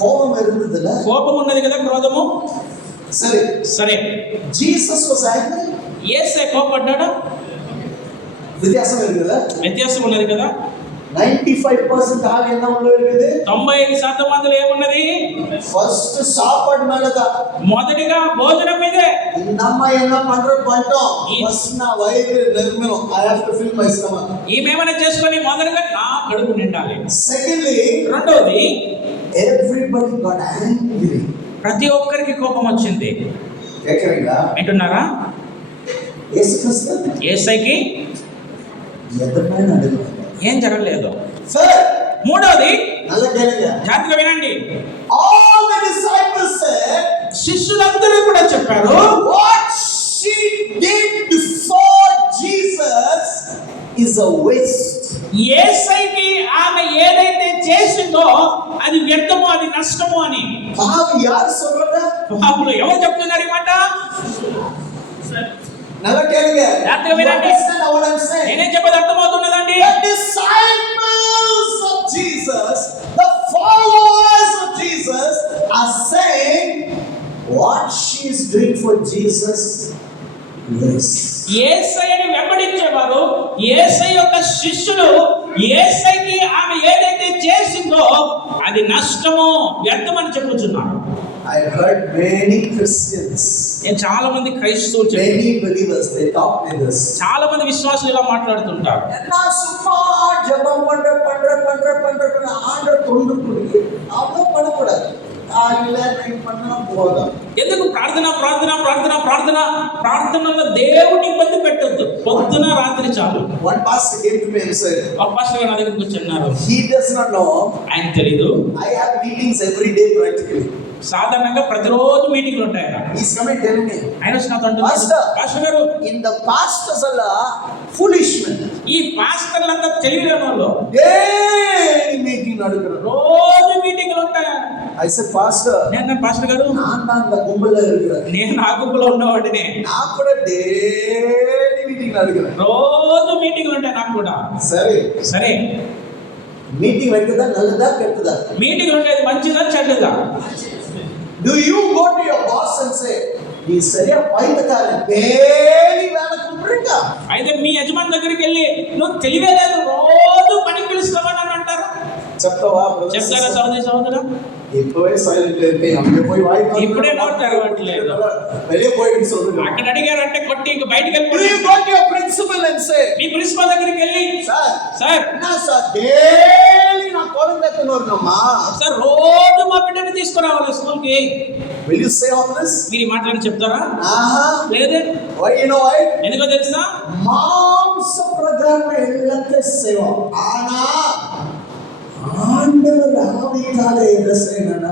కోపం இருந்ததுல. కోపం ఉన్నది కదా, క్రోధము. సరే. Jesus was angry. యేసయ్య కోపడ్డాడా? వ్యత్యాసం இருக்குல்ல? వ్యత్యాసం ఉన్నది కదా. 95% ஆக என்ன உள்ள இருக்குது? 95% మందిలో ఏమున్నది? ఫస్ట్ సాపాడు మేలదా. మొదటిగా భోజనం మీదే. நம்ம என்ன பண்றோம்? ఫస్ట్ నా వయరు నిర్మలం. I have to fill my stomach. ఈమెమనే చేసుకొని మొదటగా నా కడుపు నిండాలి. సెకండ్లీ, రెండోది, everybody got angry. ప్రతి ఒక్కరికి కోపం వచ్చింది. కేకరింగా వింటున్నారా? యేసుక్రీస్తు యేసయ్యకి ఎదపైన అడుగు ఏం జరగలేదు. సార్, మూడోది, నల్ల కేకరింగా జాగ్రత్తగా వినండి. all the disciples said, శిష్యులందరూ కూడా చెప్పారు, what she did for Jesus is a waste. యేసయ్యకి ఆమె ఏదైతే చేసిందో అది వ్యర్థము, అది నష్టము అని. పాపం యారు சொல்றா? పాపులు ఎవరు చెప్తున్నారు ఈ మాట? నల్ల కేకరింగా జాగ్రత్తగా వినండి. నేనేం చెప్పేది అర్థమవుతున్నదండి? The disciples of Jesus, the followers of Jesus are saying what she is doing for Jesus. Yes. యేసయ్యని వెంబడించేవారు, యేసయ్య యొక్క శిష్యులు, యేసయ్యకి ఆమె ఏదైతే చేసిందో అది నష్టము, వ్యర్థమని చెప్పుచున్నారు. I heard many Christians, నేను చాలా మంది క్రైస్తవులు, many believers, they talk like this. చాలా మంది విశ్వాసులు ఇలా మాట్లాడుతుంటారు. என்ன சும்மா ஜெபம் பண்ற ஆண்டவர் தொண்டு கொடுக்கு. அவ்வளவு பண்ணக்கூடாது. போதும். ఎందుకు ప్రార్థన ప్రార్థన ప్రార్థన ప్రార్థన ప్రార్థనలో దేవుని ఇబ్బంది పెట్టొద్దు. పొద్దున రాత్రి చాలు. One pastor came to me and said, ఒక పాస్టర్ గారు నా దగ్గరికి వచ్చి అన్నారు, he does not know, ఆయన తెలీదు, I have meetings every day practically. సాధారణంగా ప్రతిరోజు మీటింగ్లు ఉంటాయి. He's coming telling me, ఆయన వచ్చి నాతో అంటున్నాడు, Pastor, పాస్టర్ గారు, in the pastors alla foolish men. ఈ పాస్టర్లంతా తెలియలేని వాళ్ళు Daily meeting నడుకున్నారు. రోజు మీటింగ్లు ఉంటాయి. I said, Pastor, నేను పాస్టర్ గారు, நான் தான் அந்த கும்பல்ல இருக்கிறேன். నేను ఆ గుంపులో ఉన్నవాడిని. நான் கூட daily meeting நடுக்குறேன். రోజు మీటింగ్లు ఉంటాయి నాకు కూడా. సరే సరే, మీటింగ్ வைக்கிறதா நல்லதா கெட்டதா? మీటింగ్లు ఉండేది మంచిదా చెడ్డదా? Do you go to your boss and say, நீ சரியா பைத்தக்காரன், daily வேலை கூப்பிடுறீங்க? అయితే మీ యజమాని దగ్గరికి వెళ్ళి నువ్వు తెలివే లేదు రోజు పనికి పిలుస్తావని అని అంటారు. చెప్తావా? చెప్తారా సహోదరి సహోదరా? இப்பவே சைலண்ட் இருப்பேன். அங்கே போய் வாய் ఇప్పుడే నోరు తెరవట్లేదు. வெளியே போயிட்டு சொல்லுங்க. అక్కడ అడిగారంటే కొట్టి ఇంక బయటికి Do you వెళ్ళిపోయి go to your principal and say, మీ ప్రిన్సిపల్ దగ్గరికి వెళ్ళి, సార్ సార్ என்ன சார் daily நான் குழந்தைக்கு வரணுமா? సార్ రోజు మా బిడ్డని తీసుకురావాలి స్కూల్ కి. Will you say all this? మీరు ఈ మాటలని చెప్తారా? ఆహా. లేదే. Why you know why? ఎందుకో తెలుసా? மாம்ச பிரகாரம் எல்லாத்தையும் செய்வோம். ஆனா ஆண்டவர் ஆவியால என்ன செய்யணும்னா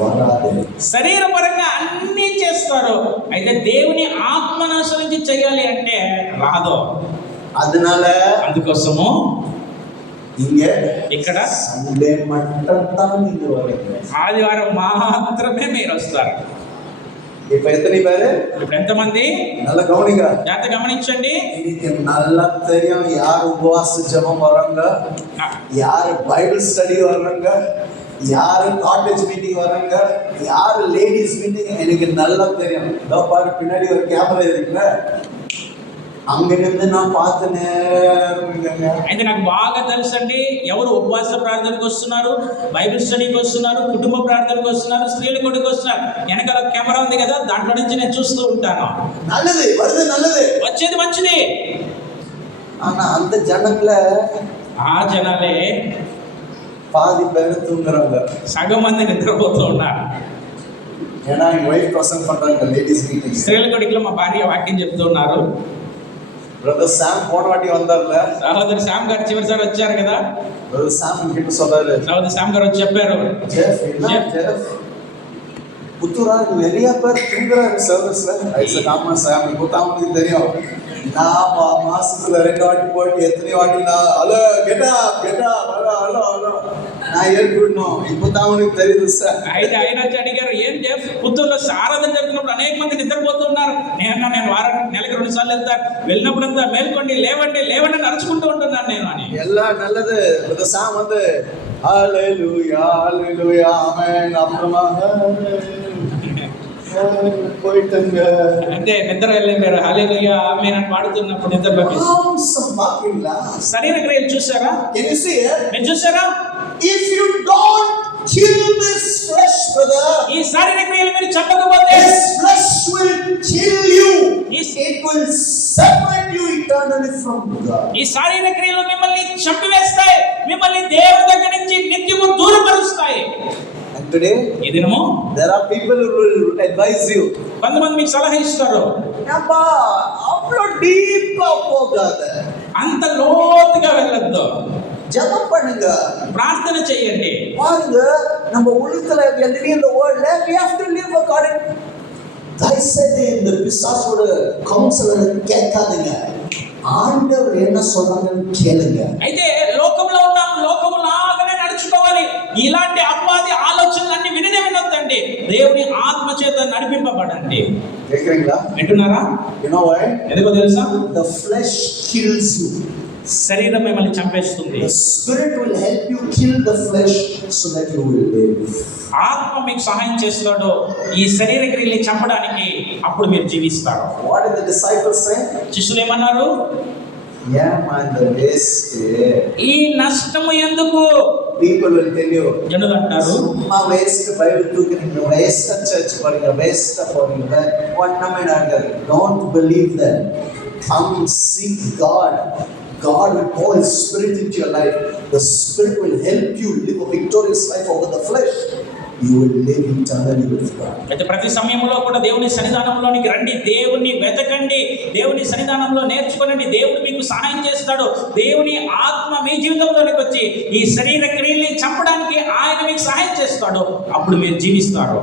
వరాదే. శరీరపరంగా అన్నీ చేస్తారు, అయితే దేవుని ఆత్మను అనుసరించి చేయాలి అంటే రాదు. அதனால అందుకోసము இங்க ఇక్కడ సండే மட்டும்தான் நீங்க வரீங்க. ఆదివారం మాత్రమే మీరు వస్తారు. இப்ப எத்தனை பேரு? ఇప్పుడు ఎంతమంది? நல்ல கவனிங்க. జాగ్రత్త గమనించండి. இன்னைக்கு நல்லா தெரியும் யார் உபவாச ஜெபம் வர்றாங்க, யார் பைபிள் ஸ்டடி வர்றாங்க, யார் காலேஜ் மீட்டிங் வர்றாங்க, யார் லேடிஸ் மீட்டிங் எனக்கு நல்லா தெரியும். இதோ பாரு பின்னாடி ஒரு கேமரா இருக்குல்ல, அங்க இருந்து நான் பார்த்துனே இருந்தேங்க. అయితే నాకు బాగా తెలుసండి ఎవరు ఉపవాస ప్రార్థనకు వస్తున్నారు, బైబిల్ స్టడీకి వస్తున్నారు, కుటుంబ ప్రార్థనకు వస్తున్నారు, స్త్రీల కొడుకు వస్తున్నారు. వెనకాల కెమెరా ఉంది కదా, దాంట్లో నుంచి నేను చూస్తూ ఉంటాను. நல்லது வருது, நல்லது వచ్చేది మంచిది. ஆனா அந்த ஜனங்கள ఆ జనాలే பாதி பேர் தூங்குறாங்க. సగం మంది నిద్రపోతూ ఉన్నారు. ஏன்னா எங்க வைஃப் பிரசன்ட் பண்றாங்க லேடிஸ் மீட்டிங். స్త్రీల కొడుకులో మా భార్య వాక్యం చెప్తూ ఉన్నారు. బ్రదర్ శామ్ పోన వాటి వందర్ల సహోదరు శామ్ గారు చివరిసారి వచ్చారు కదా, బ్రదర్ శామ్ கிட்ட சொல்றாரு, సహోదరు శామ్ గారు వచ్చి చెప్పారు, ஜெஃப் புத்துரா நிறைய பேர் தூங்குறாங்க சர்வீஸ்ல. ஐசா காமா சாம் இப்போ தான் உங்களுக்கு தெரியும். நான் மாசத்துல 2 வாட்டி போயிட்டு எத்தனை வாட்டி நான் ஹலோ கெட்டா ஹலோ ஹலோ ஹலோ நான் ஏற்படணும். இப்போ தான் உங்களுக்கு தெரியுது సార్. అయితే ఆయన వచ్చి అడిగారు, ఏం జెఫ్ పుత్తూరులో ఆరాధన జరుగుతున్నప్పుడు అనేక మంది నిద్రపోతున్నారు, నేను వారానికి నెలకు 2 సార్లు వెళ్తాను, వెళ్ళినప్పుడంతా మేల్కోండి లేవండి లేవండి నడుచుకుంటూ ఉంటున్నాను నేను అని. எல்லாம் நல்லது. பிரதர் சாம் வந்து ஹalleluya ஹalleluya ஆமென் அப்புறமா போயிட்டங்க అంటే నిద్ర వెళ్ళారు, హల్లెలూయా ఆమేన్ అని పాడుతున్నప్పుడు నిద్రలోకి. மாம்சம் பாத்தீங்களா? శరీర క్రియలు చూసారా? Can you see it? మీరు చూసారా? If you don't kill this flesh, brother, ఈ శరీర క్రియలు మీరు చంపకపోతే this flesh will kill you. Yes. It will separate you eternally from God. ఈ శారీర క్రియలు మిమ్మల్ని చంపివేస్తాయి, మిమ్మల్ని దేవుని దగ్గర నుంచి నిత్యము దూరపరుస్తాయి. And today, ఈ దినము there are people who will advise you. కొంతమంది మీకు సలహా ఇస్తారు, அப்பா அவ்வளோ டீப்பா போகாத, అంత లోతుగా వెళ్ళొద్దు, ஜெபம் பண்ணுங்க, ప్రార్థన చేయండి. பாருங்க நம்ம உள்ளத்துல living in the world, we have to live according. தயவுசெய்து இந்த பிசாசோட கவுன்சிலரை கேட்காதீங்க, ஆண்டவர் என்ன சொல்றாங்கன்னு கேளுங்க. అయితే లోకంలో ఉన్నాం, లోకములాగానే నడుచుకోవాలి. ఇలాంటి అపవాది ఆలోచనలన్నీ వినొద్దండి, దేవుని ఆత్మ చేత నడిపింపబడండి. கேக்குறீங்களா? వింటున్నారా? You know why? ఎందుకో తెలుసా? The flesh kills you. శరీరం మిమ్మల్ని చంపేస్తుంది. The spirit will help you kill the flesh so that you will live. ఆత్మ మీకు సహాయం చేస్తాడు ఈ శరీర క్రియల్ని చంపడానికి, అప్పుడు మీరు జీవిస్తారు. What did the disciples say? శిష్యులు ఏమన్నారు? the waste. ఈ నష్టము ఎందుకు? People will tell you, జనులు అంటారు, சும்மா waste Bible தூக்குறீங்க, waste church போறீங்க, waste போறீங்க, ஒண்ணுமே நடக்காது. Don't believe that. Come seek God. God will pour His Spirit into your life. The Spirit will help you live a victorious life over the flesh. you will live eternally with God. అయితే ప్రతి సమయంలో కూడా దేవుని సన్నిధానంలోనికి రండి, దేవుని వెతకండి, దేవుని సన్నిధానంలో నేర్చుకోనండి. దేవుడు మీకు సహాయం చేస్తాడు. దేవుని ఆత్మ మీ జీవితంలోనికి వచ్చి ఈ శరీర క్రియల్ని చంపడానికి ఆయన మీకు సహాయం చేస్తాడు. అప్పుడు మీరు జీవిస్తారు.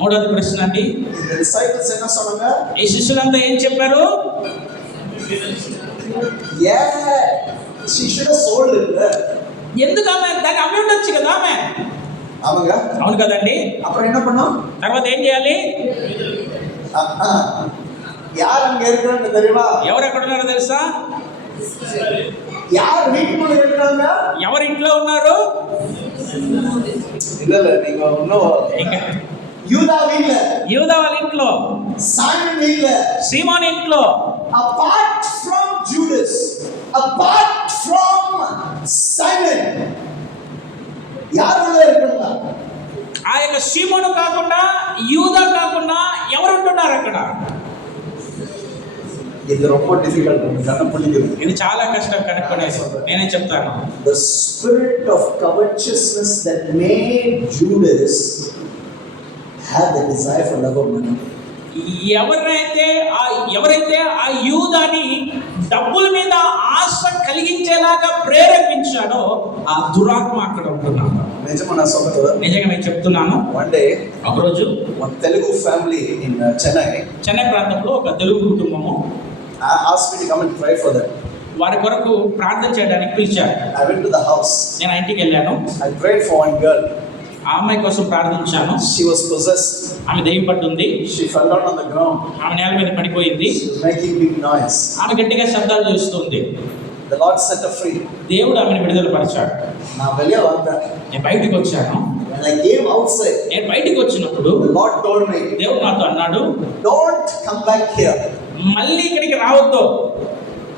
మూడోది ప్రశ్న అండి, இந்த disciples என்ன சொன்னாங்க? ఈ శిష్యులంతా ఏం చెప్పారు? Yeah, she should have sold it. ఎందుకు ఆమె దాన్ని అమ్మి ఉండొచ్చు కదా ఆమె. ஆமாங்க. అవును కదండి. அப்புறம் என்ன பண்ணோம்? తర్వాత ఏం చేయాలి? யார் அங்க இருக்கிறாங்க தெரியுமா? ఎవరు ఎక్కడ ఉన్నారో తెలుసా? யார் வீட்டுக்குள்ள இருக்கிறாங்க? ఎవరు ఇంట్లో ఉన్నారు? இல்ல நீங்க இன்னும் யூதா வீட்ல, యూదా వాళ్ళ ఇంట్లో, சைமன் வீட்ல, సీమోన్ ఇంట్లో. apart from Judas, apart from Simon, யார் உள்ள இருக்கிறாங்க? ఆ యొక్క సీమోను కాకుండా, యూదా కాకుండా ఎవరు ఉంటున్నారు అక్కడ? ఇది ரொம்ப డిఫికల్ట్ కనుక్కొనేది. ఇది చాలా కష్టం కనుక్కునేది. నేనే చెప్తాను. The spirit of covetousness that made Judas have the desire for love of money. ఎవరైతే ఆ యూదాని డబ్బుల మీద ఆశ కలిగించేలాగా ప్రేరేపించాడో ఆ దురాత్మ అక్కడ ఉంటున్నాడు. నిజమా నా సోదరుడు? నిజంగా నేను చెప్తున్నాను. వన్ డే ఒకరోజు ఒక తెలుగు ఫ్యామిలీ ఇన్ చెన్నై ప్రాంతంలో ఒక తెలుగు కుటుంబము asked me to come and pray for them. వారి కొరకు ప్రార్థన చేయడానికి పిలిచారు. I went to the house. నేను ఆ ఇంటికి వెళ్ళాను. I prayed for one girl. ఆ అమ్మాయి కోసం ప్రార్థించాను. She was possessed. ఆమె దెయ్యం పట్టుంది. She fell down on the ground. ఆమె నేల మీద పడిపోయింది. She was making big noise. ఆమె గట్టిగా శబ్దాలు చేస్తుంది. The Lord set her free. దేవుడు ఆమెను విడుదల పరిచాడు. నా వెళ్ళే వద్దా. నేను బయటికి వచ్చాను. When I came outside, నేను బయటికి వచ్చినప్పుడు the Lord told me, దేవుడు నాతో అన్నాడు, don't come back here. మళ్ళీ ఇక్కడికి రావద్దు.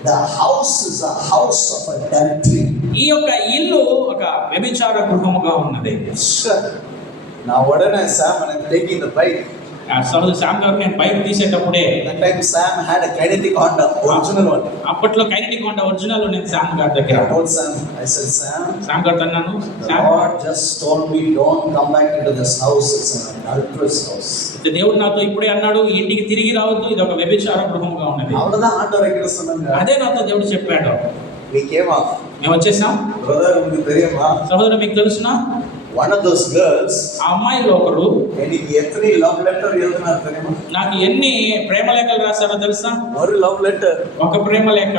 The house is a house of adultery. ఈ యొక్క ఇల్లు ఒక వ్యభిచార గృహముగా ఉన్నది. Now what did I say when I'm taking the bike? సోదరు శామ్ గారు నేను bike తీసేటప్పుడే, That time Sam had a kinetic Honda, original one. అప్పట్లో కైనటిక్ హోండా ఒరిజినల్ నేను శామ్ గారి దగ్గర. I told Sam, I said, Sam, Sam గారితో అన్నాను, the Lord just told me don't come back into this house. It's an adulterous house. దేవుడు నాతో ఇప్పుడే అన్నాడు, ఈ ఇంటికి తిరిగి రావద్దు, ఇది ఒక వ్యభిచార గృహముగా ఉన్నది. అவ்வளவுதான் ஆண்டவர் என்கிட்ட சொன்னாங்க. అదే నాతో దేవుడు చెప్పాడు. We came up. మేము వచ్చేసాం. Brother, உங்களுக்கு தெரியுமா? సహోదరు మీకు తెలుసునా? One of those girls, ఆ అమ్మాయిలో ఒకరు எனக்கு எத்தனை லவ் லெட்டர் எழுதினார் தெரியுமா? నాకు ఎన్ని ప్రేమ లేఖలు రాశారో తెలుసా? ஒரு లవ్ లెటర్. ఒక ప్రేమ లేఖ.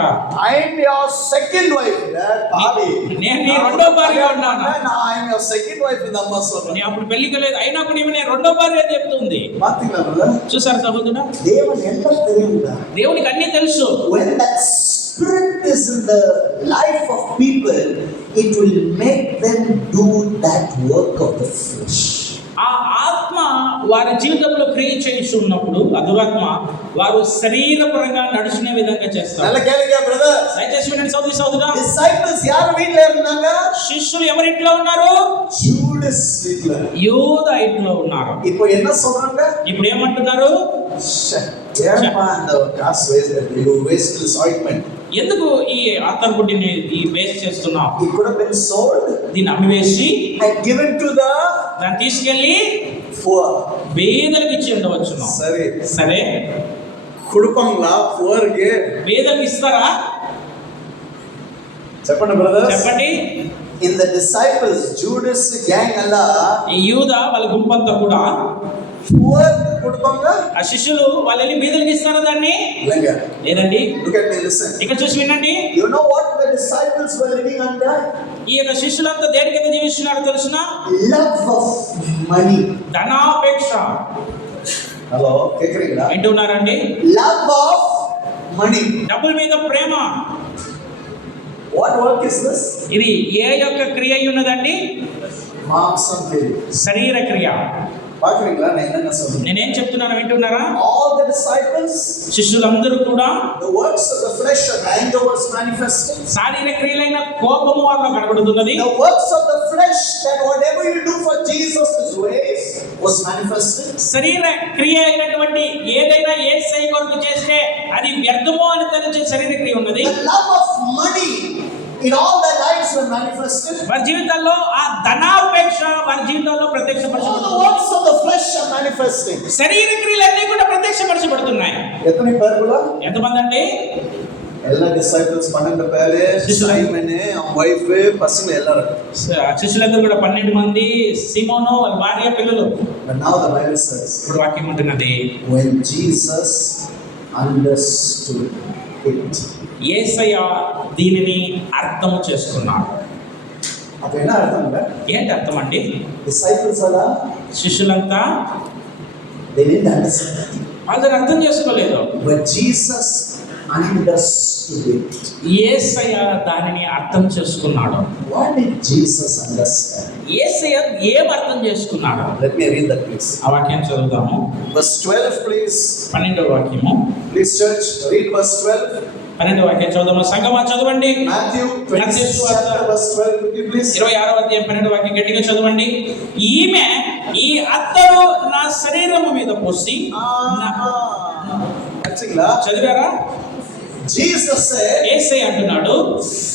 I am your second wife. Bobby, నేను నీ రెండో భార్య ఉన్నాను. I am your second wife in అమ్మ சொல்றேன். నీ అప్పుడు పెళ్లికి లేదు, అయినా కూడా ఈమె నేను రెండో భార్య అని చెప్తుంది. பாத்தீங்களா brother? చూసారు సహోదరుడా? దేవుని ఎல்லாம் தெரியும்டா. దేవునికి అన్నీ తెలుసు. When that spirit is in the life of people, it will make them do that work of the flesh. ఆ ఆత్మ వారి జీవితంలో క్రియ చేసి ఉన్నప్పుడు ఆ దురాత్మ వారు శరీరపరంగా నడుచుకునే విధంగా చేస్తారు. நல்ல கேளுங்க brother. దయచేసి వినండి సహోదరుడా. Disciples யார் வீட்ல இருந்தாங்க? శిష్యులు ఎవరి ఇంట్లో ఉన్నారు? జూడస్ వీట్ల. యూదా ఇంట్లో ఉన్నారు. இப்போ என்ன சொல்றாங்க? ఇప్పుడు ఏమంటున్నారు? ఏమా அந்த காசு waste, you waste this ointment. ఎందుకు ఈ అత్తరుపుడిని ఈ వేస్ట్ చేస్తున్నావు? It could have been sold, దీన్ని అమ్మివేసి and given to the దాన్ని తీసుకెళ్లి poor. పేదలకు ఇచ్చి ఉండవచ్చును. సరే కుడుపంలా poor కి పేదలకు ఇస్తారా? చెప్పండి బ్రదర్స్. చెప్పండి. In the disciples, Judas gang alla, ఈ యూదా వాళ్ళ గుంపంతా కూడా poor కుడుపంగా ఆ శిష్యులు వాళ్ళు వెళ్ళి పేదలకు ఇస్తారా దాన్ని? లేంగా. లేదండి. Look at me, listen. ఇక్కడ చూసి వినండి. You know what the disciples were living under? ఈ యొక్క శిష్యులంతా దేని కింద జీవిస్తున్నారో తెలుసునా? Love of money. ధనాపేక్ష. హలో, కేకురీలా? వింటున్నారండి? Love of money. డబ్బుల మీద ప్రేమ. What work is this? ఇది ఏ యొక్క క్రియ అయి ఉన్నదండి? మాంసం క్రియ. శరీర క్రియ. పాకరీలా నేను என்ன சொல்றேன்? నేనేం చెప్తున్నాను వింటున్నారా? All the disciples, శిష్యులందరూ కూడా the works of the flesh and anger was manifested. శారీరక క్రియలైన కోపము వాళ్ళ కనబడుతున్నది. The works of the flesh, that whatever you do for Jesus is waste, was manifested. శరీర క్రియ అయినటువంటి ఏదైనా యేసయ్య కొరకు చేస్తే అది వ్యర్థము అని తలచే శరీర క్రియ ఉన్నది. The love of money in all their lives were manifested. వారి జీవితాల్లో ఆ ధనాపేక్ష వారి జీవితాల్లో All the ప్రత్యక్షపరచబడుతుంది. works of the flesh are manifesting. శరీర క్రియలన్నీ కూడా ప్రత్యక్షపరచబడుతున్నాయి. எத்தனை பேர் கூட ఎంతమంది అండి? எல்லா disciples 12 பேரு, சைமன் அவன் வைஃப் பசங்க எல்லாரும். శిష్యులందరూ కూడా 12 మంది, సిమోను వాళ్ళ భార్య పిల్లలు. But now the Bible says, ఇప్పుడు వాక్యం ఉంటున్నది, when Jesus understood it. యేసయ్య దీనిని అర్థం చేసుకున్నాడు. அப்ப என்ன அர்த்தம்ங்க? ఏంటి అర్థం అండి? Disciples అలా శిష్యులంతా they didn't understand. వాళ్ళని అర్థం చేసుకోలేదు. But Jesus understood it. యేసయ్య దానిని అర్థం చేసుకున్నాడు. What did Jesus understand? యేసయ్య ఏం అర్థం చేసుకున్నాడు? Let me read that please. ఆ వాక్యం చదువుదాము. Verse 12 please. 12వ వాక్యము. Please church read verse 12. 12వ వాక్యం చదువుదాము. సంగమా చదవండి. Matthew 26 chapter verse 12 quickly please. 26వ అధ్యాయం 12వ వాక్యం గట్టిగా చదవండి. ఈమె ఈ అత్తరు నా శరీరము మీద పోసి చదివారా? Jesus said, యేసయ్య అంటున్నాడు,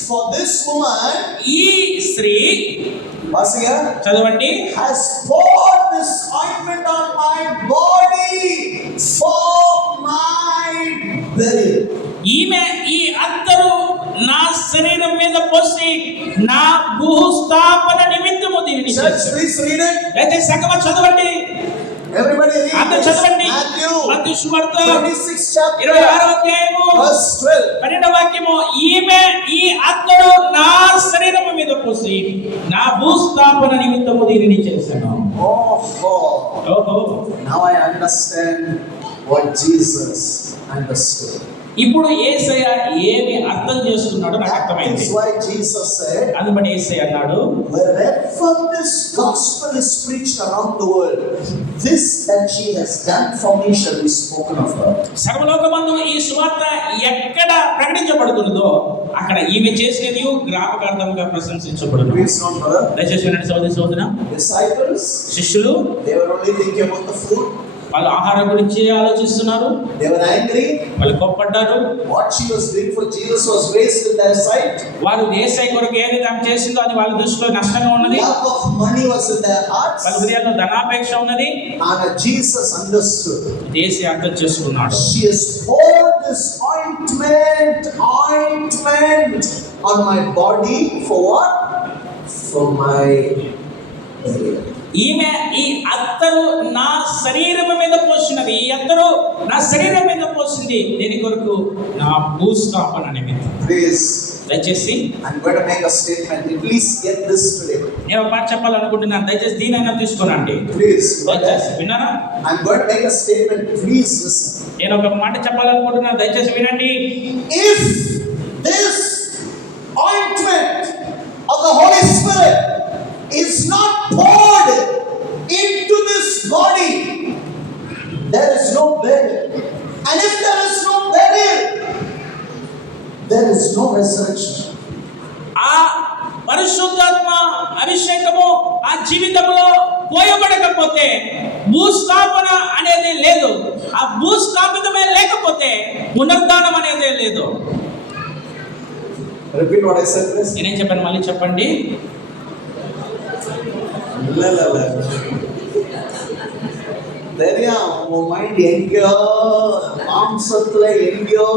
for this woman, ఈ స్త్రీ Vasiya, చదవండి, has poured this ointment on my body for my burial. ఈమె ఈ అత్తరు నా శరీరం మీద పోసి నా భూస్థాపన నిమిత్తము దీనిని Church, చేశాడు. please read it. అయితే సంగమా చదవండి. Everybody read అందరూ this. చదవండి. Matthew మత్తయి సువార్త 26 chapter 26వ అధ్యాయము verse 12. 12వ వాక్యము, ఈమె ఈ అత్తరు నా శరీరము మీద పోసి నా భూస్థాపన నిమిత్తము దీనిని చేశాను. ఓహో, Now I understand what Jesus understood. ఇప్పుడు యేసయ్య ఏమి అర్థం చేసుకున్నాడో నాకు అర్థమైంది. That's why Jesus said, అందుబట్టి యేసయ్య అన్నాడు, wherever this gospel is preached around the world, this that she has done for me shall be spoken of her. సర్వలోకమందు ఈ సువార్త ఎక్కడ ప్రకటించబడుతున్నదో అక్కడ ఈమె చేసినది జ్ఞాపకార్థంగా ప్రశంసించబడును. Please note, brother. దయచేసి వినండి సోదరి సోదర. Disciples, శిష్యులు they were only thinking about the food. వాళ్ళు ఆహారం గురించి ఆలోచిస్తున్నారు. They were angry. వాళ్ళు కోప్పడ్డారు. What she was doing for Jesus was waste in their sight. వారు యేసయ్య కొరకు ఏది తాము చేసిందో అది వాళ్ళ దృష్టిలో నష్టంగా ఉన్నది. Love of money was in their hearts. వాళ్ళ హృదయాల్లో ధనాపేక్ష ఉన్నది. And Jesus understood. యేసయ్య అర్థం చేసుకున్నాడు. She has poured this ointment on my body for what? For my burial. ఈమె ఈ అత్తరు నా శరీరం మీద పోసినది. ఈ అత్తరు నా శరీరం మీద పోసింది దేని కొరకు? నా భూస్థాపన నిమిత్తం. Please, దయచేసి I'm going to make a statement. Please get this today. నేను ఒక మాట చెప్పాలనుకుంటున్నాను. దయచేసి దీనైనా తీసుకోనండి. Please, దయచేసి విన్నారా? I'm going to make a statement. Please listen. నేను ఒక మాట చెప్పాలనుకుంటున్నాను. దయచేసి వినండి. If this ointment of the Holy Spirit is not poured into this body, there is no burial. And if there is no burial, there is no resurrection. ఆ పరిశుద్ధాత్మ అభిషేకము ఆ జీవితంలో పోయబడకపోతే భూస్థాపన అనేది లేదు. ఆ భూస్థాపితమే లేకపోతే పునరుద్ధానం అనేది లేదు. Repeat what I said, please. నేనేం చెప్పాను మళ్ళీ చెప్పండి. இல்ல தெரியும், உன் மைண்ட் எங்கேயோ மாம்சத்துல எங்கேயோ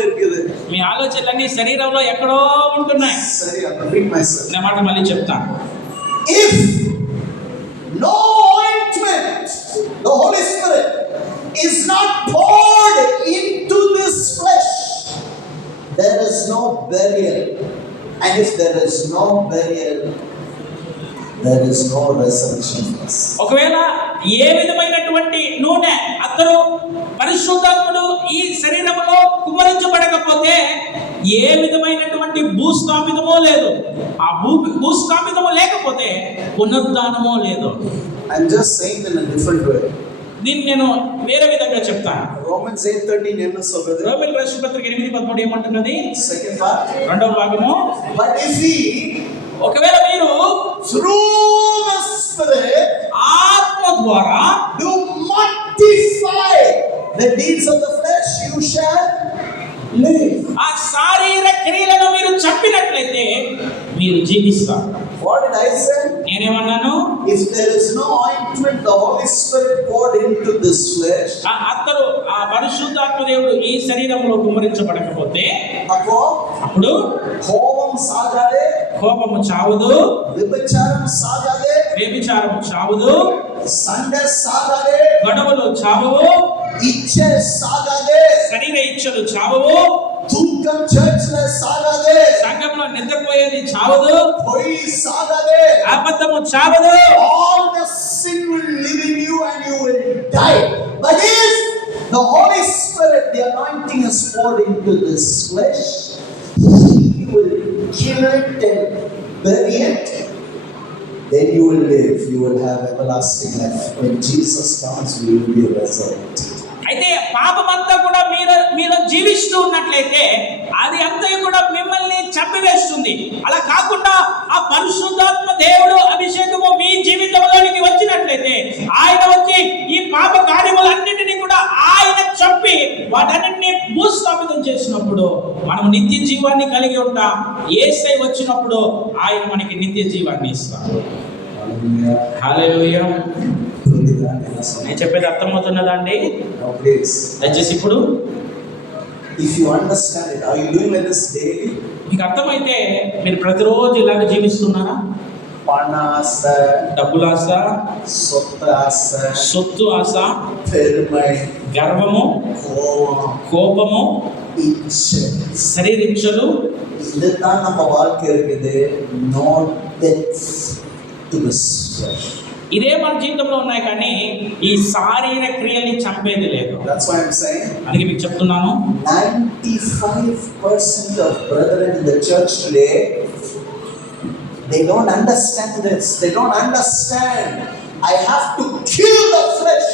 இருக்குது. మీ ఆలోచనలన్నీ శరీరంలో ఎక్కడో ఉంటున్నాయి. సరే, repeat myself. నా మాట మళ్ళీ చెప్తాను. If no ointment, the Holy Spirit is not poured into this flesh, there is no burial. And if there is no burial, there is no resurrection. ఒకవేళ ఏ విధమైనటువంటి నూనె అత్తరు పరిశుద్ధాత్ముడు ఈ శరీరములో కుమ్మరించబడకపోతే ఏ విధమైనటువంటి భూస్థాపితమో లేదు. ఆ భూస్థాపితము లేకపోతే పునరుద్ధానమో లేదు. I'm just saying in a different way. దీన్ని నేను వేరే విధంగా చెప్తాను. Romans 8:13 என்ன சொல்றது? రోమన్ రాసిన పత్రిక 8:13 ఏమంటున్నది? Second part. రెండవ భాగము, But if we ఒకవేళ మీరు through the Spirit ఆత్మ ద్వారా do mortify the deeds of the flesh, you shall live. ఆ శారీర క్రియలను మీరు చంపినట్లయితే మీరు జీవిస్తారు. What did I say? నేనేమన్నాను? If there is no ointment, the Holy Spirit poured into this flesh, అతడు ఆ పరిశుద్ధాత్మ దేవుడు ఈ శరీరంలో కుమ్మరించబడకపోతే అప్పుడు కోపం సాగాదే, కోపము చావదు, వ్యభిచారం సాగాదే, వ్యభిచారము చావదు, సండే సాగాదే, గొడవలు చావవు, ఇచ్చే సాగాదే, శరీర ఇచ్చలు చావవు, దుఃఖం చర్చ్లో సాగాదే, సంఘంలో నిద్రపోయేది చావదు, పొయ్యి సాగాదే, అబద్ధము చావదు. all the sin will live in you and you will die. But if the Holy Spirit, the anointing is poured into this flesh, He will kill it and bury it. Then you will live. You will have everlasting life. When Jesus comes, we will be resurrected. అయితే పాపమంతా కూడా మీలో జీవిస్తూ ఉన్నట్లయితే అది అంతా కూడా మిమ్మల్ని చంపివేస్తుంది. అలా కాకుండా ఆ పరిశుద్ధాత్మ దేవుడు అభిషేకము మీ జీవితంలోనికి వచ్చినట్లయితే ఆయన వచ్చి ఈ పాప కార్యములన్నింటినీ కూడా ఆయన చంపి వాటన్నిటిని భూస్థాపితం చేసినప్పుడు మనం నిత్య జీవాన్ని కలిగి ఉంటాం. యేసయ్య వచ్చినప్పుడు ఆయన మనకి నిత్య జీవాన్ని ఇస్తాడు. హల్లెలూయా. నేను చెప్పేది అర్థమవుతున్నదా అండి? దయచేసి ఇప్పుడు If you understand it, are you doing like this daily? మీకు అర్థమైతే మీరు ప్రతిరోజు ఇలాగ జీవిస్తున్నారా? పణ ఆశ, డబ్బుల ఆశ, సొత్తు ఆశ, పెరుమై, గర్వము, కోపము, శరీరిచ్చలు, இதுதான் நம்ம வாழ்க்கை இருக்குது. No death to this flesh. ఇదే మన జీవితంలో ఉన్నాయి కానీ ఈ శారీర క్రియల్ని చంపేది లేదు. That's why I'm saying అందుకే మీకు చెప్తున్నాను 95% of brethren in the church today, they don't understand this. They don't understand. I have to kill the flesh.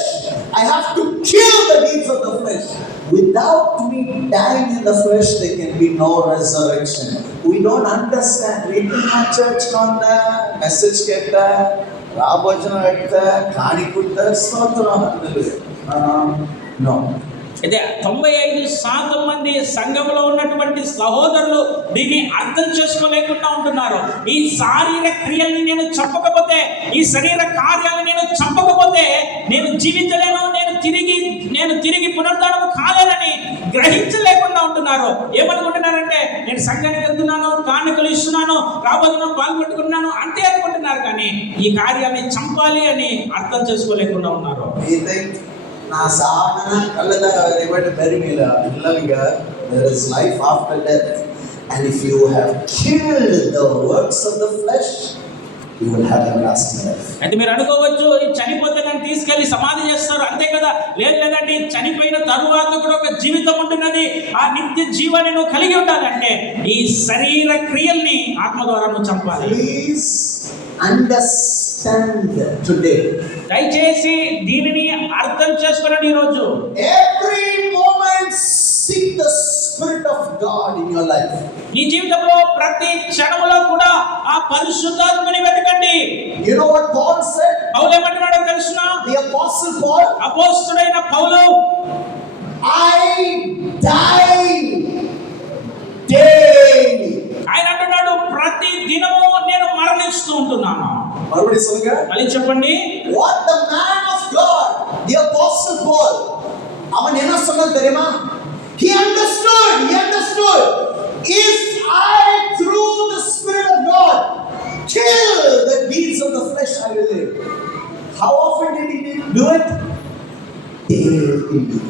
I have to kill the deeds of the flesh. Without me dying in the flesh, there can be no resurrection. We don't understand. We do not church on the message get రాబోచనం పెడితే కాణి కుట్ట స్తోత్రం నో. అయితే 95% మంది సంఘంలో ఉన్నటువంటి సహోదరులు దీన్ని అర్థం చేసుకోలేకుండా ఉంటున్నారు. ఈ శారీర క్రియల్ని నేను చంపకపోతే, ఈ శరీర కార్యాలను నేను చంపకపోతే నేను జీవించలేను, నేను తిరిగి పునరుద్ధానం కాలేనని గ్రహించలేకుండా ఉంటున్నారు. ఏమనుకుంటున్నారంటే నేను సంఘానికి వెళ్తున్నాను, కానుకలు ఇస్తున్నాను, రాబోతున్నా పాల్గొట్టుకున్నాను అంతే అనుకుంటున్నారు. కానీ ఈ కార్యాన్ని చంపాలి అని అర్థం చేసుకోలేకుండా ఉన్నారు. నా సాధన కళ్ళగా రేపటి బరిమీల పిల్లలుగా there is life after death, and if you have killed the works of the flesh, you will have everlasting life. అయితే మీరు అనుకోవచ్చు ఈ చనిపోతే నన్ను తీసుకెళ్లి సమాధి చేస్తారు అంతే కదా. లేదండి, చనిపోయిన తరువాత కూడా ఒక జీవితం ఉంటున్నది. ఆ నిత్య జీవాన్ని నువ్వు కలిగి ఉండాలంటే ఈ శరీర క్రియల్ని ఆత్మ ద్వారా నువ్వు చంపాలి. Please understand today. దయచేసి దీనిని అర్థం చేసుకోండి. ఈ రోజు Every moment seek the Spirit of God in your life. నీ జీవితంలో ప్రతి క్షణంలో కూడా ఆ పరిశుద్ధాత్మని వెతకండి. You know what Paul said? పౌలు ఏమంటున్నాడో తెలుసునా? The apostle Paul, అపోస్తలుడైన పౌలు, I die daily. ఆయన అంటున్నాడు ప్రతి దినము నేను మరణిస్తూ ఉంటున్నాను. మறுபடி சொல்லுங்க. మళ్ళీ చెప్పండి. What the man of God, the apostle Paul, அவன் என்ன சொன்னான் தெரியுமா? He understood. If I through the Spirit of God kill the deeds of the flesh, I will live. How often did he do it? Daily.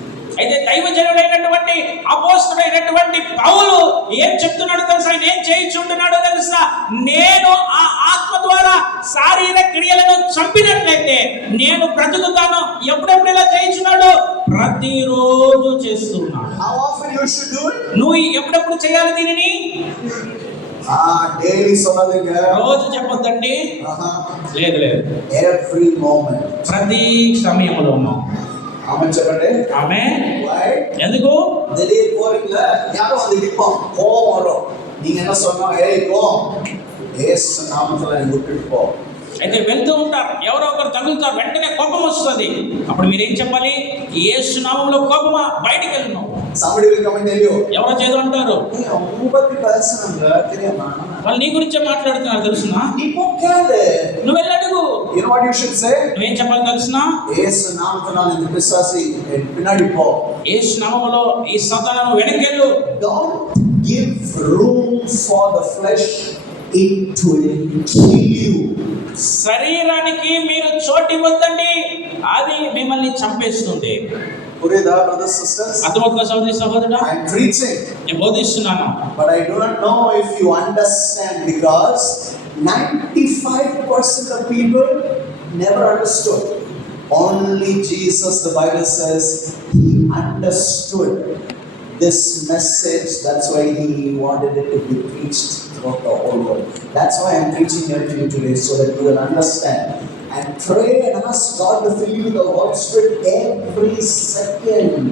అయితే దైవజనుడైనటువంటి అపోస్తలుడైనటువంటి పౌలు ఏం చెప్తున్నాడో తెలుసా? ఆయన ఏం చేయించుంటున్నాడో తెలుసా? నేను ఆ ఆత్మ ద్వారా శారీర క్రియలను చంపినట్లయితే నేను బ్రతుకుతాను. ఎప్పుడెప్పుడు ఇలా చేయించున్నాడు? ప్రతిరోజు చేస్తున్నాడు. How often you should do it? నువ్వు ఎప్పుడెప్పుడు చేయాలి దీనిని? Daily சொன்னதுங்க. రోజు చెప్పొద్దండి. లేదు. Every moment. ప్రతి సమయంలోనూ. ఆమె చెప్పండి. ఆమె Why? ఎందుకు? திடீர் போறீங்களா, யாரோ வந்து நிற்போம், கோவம் வரும். நீங்க என்ன சொன்னா, ஏய் போ, ஏசு நாமத்துல நீ விட்டுட்டு போ. అయితే వెళ్తూ ఉంటారు, ఎవరో ఒకరు తగులుతారు, వెంటనే కోపం వస్తుంది. అప్పుడు మీరేం చెప్పాలి? యేసు నామములో కోపమా, బయటికి వెళ్ళు. Somebody will come and tell you, ఎవరో చేదు అంటారు, "Hey, அவங்கள பத்தி பேசுறாங்க தெரியுமா? వాళ్ళు నీ గురించే మాట్లాడుతున్నారు తెలుసునా, நீ போ கேளு." నువ్వు వెళ్ళి అడుగు. You know what you should say? నువ్వేం చెప్పాలి తెలుసునా? இயேசு நாமத்தினால் இந்த பிசாசு என் பின்னாடி போ. యేసు నామములో ఈ సాతాను వెనకెళ్ళు. Don't give room for the flesh. It will kill you. శరీరానికి మీరు చోటు ఇవ్వద్దండి, అది మిమ్మల్ని చంపేస్తుంది. పురేదా brothers sisters? అర్థమవుతుందా సహోదరి సహోదరుడా? I am preaching, నేను బోధిస్తున్నాను, but I do not know if you understand, because 95% of people never understood. Only Jesus, the Bible says, he understood this message. That's why he wanted it to be preached throughout the whole world. That's why I'm preaching here to you today, so that you will understand. And pray and ask God to fill you with the Holy Spirit every second.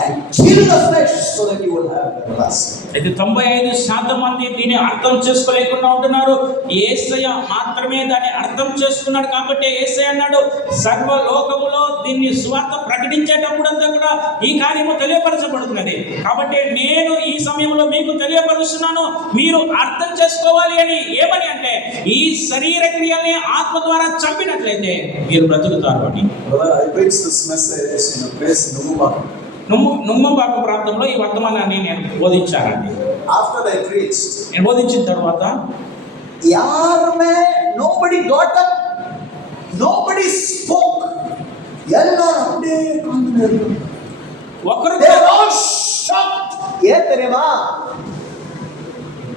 And kill the flesh so that you will have everlasting. అయితే 95% మంది దీన్ని అర్థం చేసుకోలేకుండా ఉంటున్నారు. యేసయ్య మాత్రమే దాన్ని అర్థం చేసుకున్నాడు. కాబట్టి యేసయ్య అన్నాడు, సర్వలోకములో దీన్ని సువార్త ప్రకటించేటప్పుడంతా కూడా ఈ కార్యము తెలియపరచబడుతున్నది. కాబట్టి నేను ఈ సమయంలో మీకు తెలియపరుస్తున్నాను, మీరు అర్థం చేసుకోవాలి అని. ఏమని అంటే, ఈ శరీర క్రియల్ని ఆత్మ ద్వారా చంపినట్లయితే మీరు బ్రతుకుతారు అని. Brother, I preached this message in a place in Numba. నుమ్మబాకు ప్రాంతంలో ఈ వర్తమానాన్ని నేను బోధించానండి. After I preached, నేను బోధించిన తర్వాత yarume nobody got up, nobody spoke. Ellarum apdi kondunaru. ఒకరు They are all shocked. Ye theriyuma?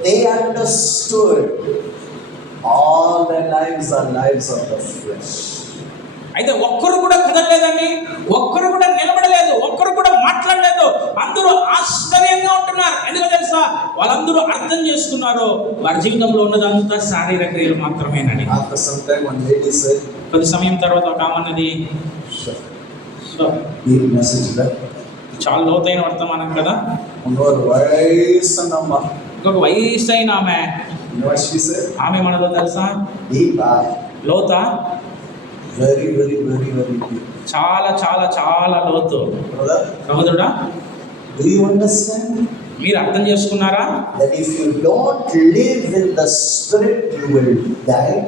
They understood all their lives are lives of the flesh. అయితే ఒక్కరు కూడా కదలలేదండి, ఒక్కరు కూడా నిలబడలేదు, ఒక్కరు కూడా మాట్లాడలేదు. అందరూ ఆశ్చర్యంగా ఉంటున్నారు. ఎందుకో తెలుసా? వాళ్ళందరూ అర్థం చేసుకున్నారు వారి జీవితంలో ఉన్నదంతా శారీరక క్రియలు మాత్రమేనని. After some time, one lady said, కొద్ది సమయం తర్వాత ఒక ఆమెన్నది, సో "Deep message, right? చాలా లోతైన వర్తమానం కదా." Unnoru vayasanamma. ఇంకొక వయసు అయిన ఆమె, You know what she said? ఆమె మనదో తెలుసా? Deep, లోత, very, very, very, very deep. చాలా చాలా చాలా లోతు. Brother, సహోదరుడా, do you understand మీరు అర్థం చేసుకున్నారా? that if you don't live in the spirit, you will die?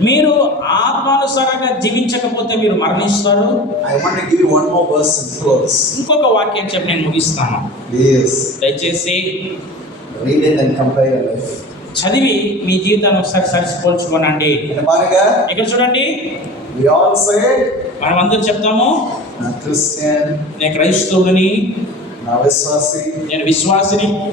మీరు ఆత్మానుసారంగా జీవించకపోతే మీరు మరణిస్తారు. I want to give you one more verse and close. ఇంకొక వాక్యం చెప్పి నేను ముగిస్తాను. Please దయచేసి read it and compare your life. చదివి మీ జీవితాన్ని ఒకసారి సరిపోల్చుకోనండి. Panaga, ఇక్కడ చూడండి, we all say, మనం అందరూ చెప్తాము, "I'm Christian, నేను క్రైస్తవుని, நான் விசுவாசி, నేను విశ్వాసిని,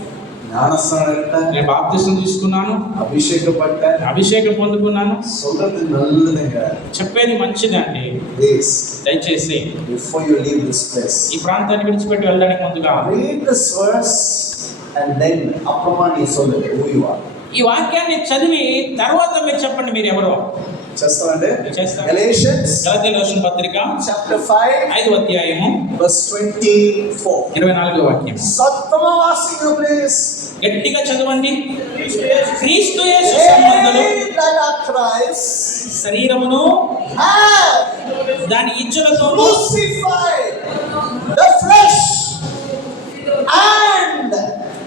ஞானஸ்நானம் எடுத்தேன், నేను బాప్తిసం తీసుకున్నాను, அபிஷேகப்பட்டேன்." అభిషేకం పొందుకున్నాను. சொல்றது நல்லதுங்க. చెప్పేది మంచిదండి. Please, దయచేసి before you leave this place, ఈ ప్రాంతాన్ని విడిచిపెట్టి వెళ్ళడానికి ముందుగా read this verse and then అప్పుడమా నీ சொல்லு who you are. ఈ వాక్యాన్ని చదివి తర్వాత మీరు చెప్పండి మీరు ఎవరో. చేస్తామండి. చేస్తాం. Galatians గలతీయుల రాసిన పత్రిక chapter 5 5వ అధ్యాయము verse 24. 24వ వాక్యం. సత్తమా వాసింగ్ ప్లీజ్. గట్టిగా చదవండి. క్రీస్తు యేసు సంబంధులు శరీరమును దాని ఇచ్చులతో crucified the flesh and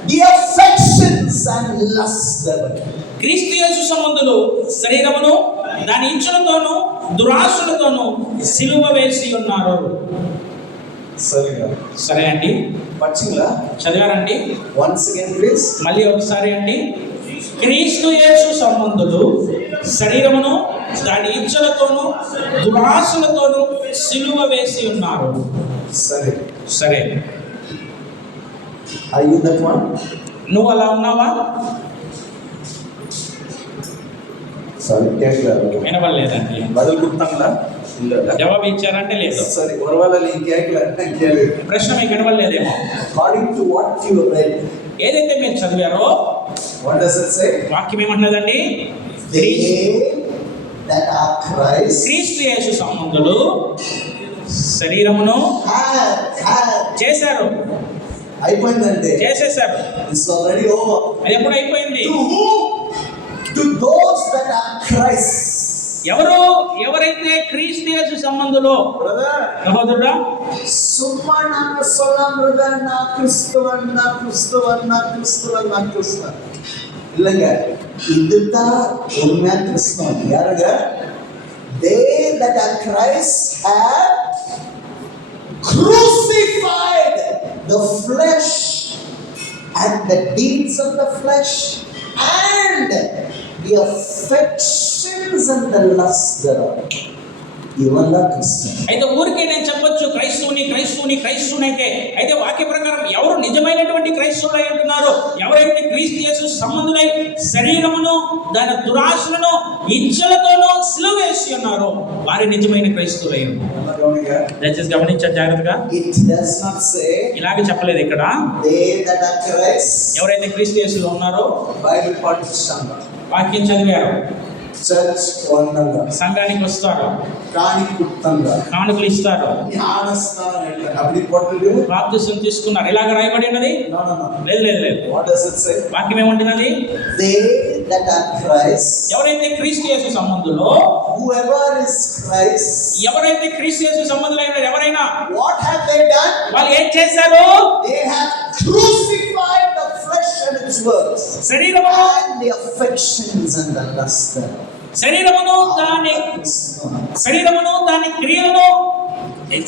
the affections and lusts thereof. క్రీస్తు యేసు సంబంధులు శరీరమును దాని ఇచ్చులతోను దురాశలతోను సిలువ వేసి ఉన్నారు. సరిగా సరే అండి, పచ్చిలా చదివారండి? once again please. మళ్ళీ ఒకసారి అండి. క్రీస్తు యేసు సంబంధులు శరీరమును దాని ఇచ్చలతోను దురాశలతోను సిలువ వేసి ఉన్నారు. సరే సరే, are you that one? నువ్వు అలా ఉన్నావా? సరే கேட்கல. వినవలేదండి. பதில் கொடுத்தாங்களா? இல்ல. జవాబు ఇచ్చారంటే లేదు. சரி ஒருவேளை நீ கேட்கல கேளு. ప్రశ్న మీకు వినవలేదేమో. According to what you read, ఏదైతే మీరు చదివారో what does it say? వాక్యం ఏమంటున్నదండి? They that are Christ క్రీస్తు యేసు సంబంధులు శరీరమును have చేశారు, అయిపోయిందండి. చేసేశారు. It's already over. అది ఎప్పుడు అయిపోయింది? To whom? To those that are Christ. ఎవరైతే క్రీస్తు యేసు సంబంధులో Brother, సహోదరుడా, சும்மா நாங்க சொல்லலாம் brother, நான் கிறிஸ்துவன், நான் கிறிஸ்துவன், நான் கிறிஸ்துவன், நான் கிறிஸ்துவன். இல்லைங்க, இதுதான் உண்மையா கிறிஸ்துவன். யாருங்க? They that are Christ have crucified the flesh and the deeds of the flesh and the affections and the lusts thereof. ఇవల్ల క్రిస్టియన్. అయితే ఊరికే నేను చెప్పొచ్చు క్రైస్తవుని అయితే వాక్య ప్రకారం ఎవరు నిజమైనటువంటి క్రైస్తవులై ఉంటున్నారు, ఎవరైతే క్రీస్తు యేసు సంబంధులై శరీరమును దాని దురాశలను ఇచ్చలతోనూ సిలువ వేసి ఉన్నారో వారి నిజమైన క్రైస్తవులై ఉన్నారు. దయచేసి గమనించారు జాగ్రత్తగా. It does not say ఇలాగే చెప్పలేదు ఇక్కడ. they that are Christ. ఎవరైతే క్రీస్తు యేసులో ఉన్నారో బైబిల్ పాటిస్తాను, వాక్యం చదివారు, చర్చ్ వందంగా, సంఘానికి వస్తారు, కానుకలు ఇస్తారు, జ్ఞానస్నానం అప్పుడు పొట్టులు బాప్తిసం తీసుకున్నారు. ఇలాగ రాయబడి ఉన్నది. లేదు. What does it say? వాక్యం ఏమంటున్నది? They that are Christ. ఎవరైతే క్రీస్తు యేసు సంబంధులో, whoever is Christ. ఎవరైతే క్రీస్తు యేసు సంబంధులైన ఎవరైనా, what have they done? వాళ్ళు ఏం చేశారు? They have crucified the flesh and its works, శరీరమును and the affections and the lust thereof. శరీరమును దాని క్రియలను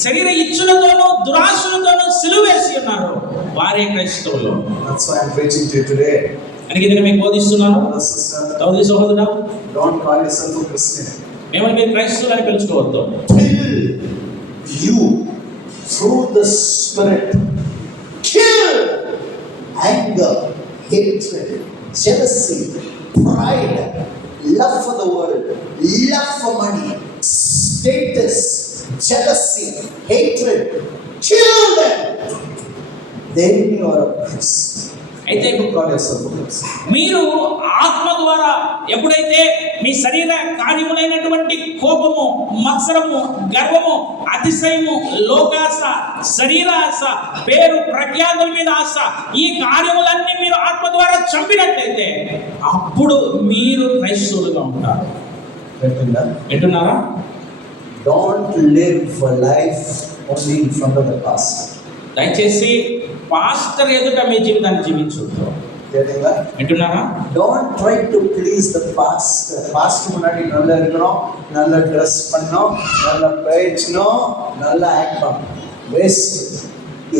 శరీర ఇచ్చులతోనూ దురాశలతోనూ సిలువేసి ఉన్నారు. వారే క్రైస్తవులు. That's why I'm preaching to you today. అందుకే నేను మీకు బోధిస్తున్నాను. సహోదరి సహోదరుడా, don't call yourself a Christian. మిమ్మల్ని మీరు క్రైస్తవులు అని పిలుచుకోవద్దు. Till you through the Spirit kill anger, hatred, jealousy, pride, love for the world, love for money, status, jealousy, hatred, kill them. Then you are a Christian. అయితే మీరు ఆత్మ ద్వారా ఎప్పుడైతే మీ శరీర కార్యములైనటువంటి కోపము, మత్సరము, గర్వము, అతిశయము, లోకాశ, శరీరాశ, పేరు ప్రఖ్యాతుల మీద ఆశ, ఈ కార్యములన్నీ మీరు ఆత్మ ద్వారా చంపినట్లయితే అప్పుడు మీరు క్రైస్తవులుగా ఉంటారు. వింటున్నారా? Don't live a life only in front of the pastor. దయచేసి పాస్టర్ ఎదుట మీ జీవితాన్ని జీవించొద్దు. వింటున్నారా? Don't try to please the pastor. Pastor முன்னாடி நல்லா இருக்கணும், நல்ல ட்ரெஸ் பண்ணணும், நல்ல பேச்சணும், நல்ல ஆக்ட் பண்ணணும். வேஸ்ட்.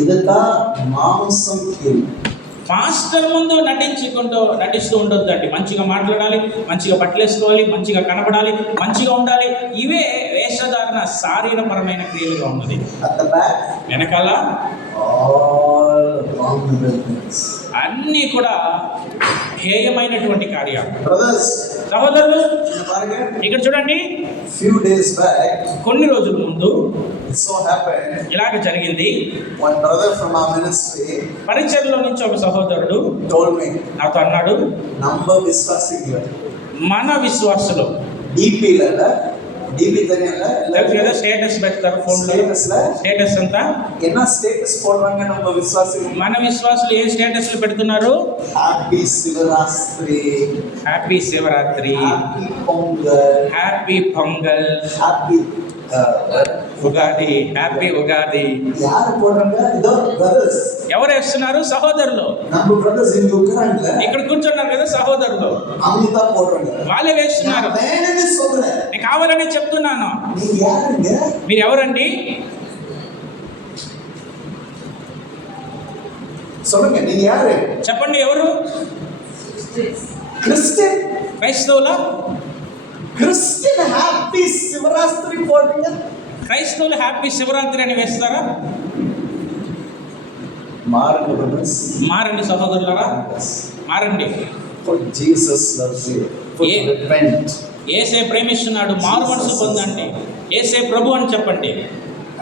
இதுதான் மாம்சம் கீழ். పాస్టర్ ముందు నటిస్తూ ఉండొద్దండి. మంచిగా మాట్లాడాలి, మంచిగా బట్టలేసుకోవాలి, మంచిగా కనబడాలి, మంచిగా ఉండాలి. ఇవే వేషధారణ శారీరపరమైన క్రియలుగా ఉన్నది. వెనకాల అన్నీ కూడా హేయమైనటువంటి కార్యాలు. సహోదరులు, ఇక్కడ చూడండి, few days back, కొన్ని రోజుల ముందు it so happened, ఇలాగ జరిగింది. one brother from our ministry, పరిచర్లో నుంచి ఒక సహోదరుడు told me, నాతో అన్నాడు, నంబర్ విశ్వాసికులు, మన విశ్వాసులు டிபி தெரியல లేదా స్టేటస్ పెడతారు ఫోన్లో. స్టేటస్ అంతా என்ன ஸ்டேட்டஸ் போடுறாங்க நம்ம விசுவாசிகள்? మన విశ్వాసులు ఏ స్టేటస్లు పెడుతున్నారు? Happy Shivaratri, happy Shivaratri, happy pongal, happy pongal, happy Ugadi, happy Ugadi. யார் போடுறாங்க? இதோ brothers. ఎవరు వేస్తున్నారు? సహోదరులు. நம்ம brothers இங்க உட்கார்றாங்க, ఇక్కడ కూర్చున్నారు కదా సహోదరులు, அவங்க தான் போடுறாங்க. వాళ్ళే వేస్తున్నారు. నేనే சொல்றேன், నేను కావాలని చెప్తున్నాను. நீங்க யாருங்க? మీరు ఎవరండి? சொல்லுங்க, நீங்க யாரு? చెప్పండి, ఎవరు? క్రిస్టియన్. క్రైస్తవులా? క్రిస్టియన్ హ్యాపీ శివరాత్రి పోடுறீங்க. క్రైస్తవులు హ్యాపీ శివరాత్రి అని వేస్తారా? మారండి బ్రదర్స్, మారండి సహోదరులారా, మారండి. For Jesus loves you. Repent. యేసే ప్రేమిస్తున్నాడు, మారు మనసు పొందండి, యేసే ప్రభు అని చెప్పండి.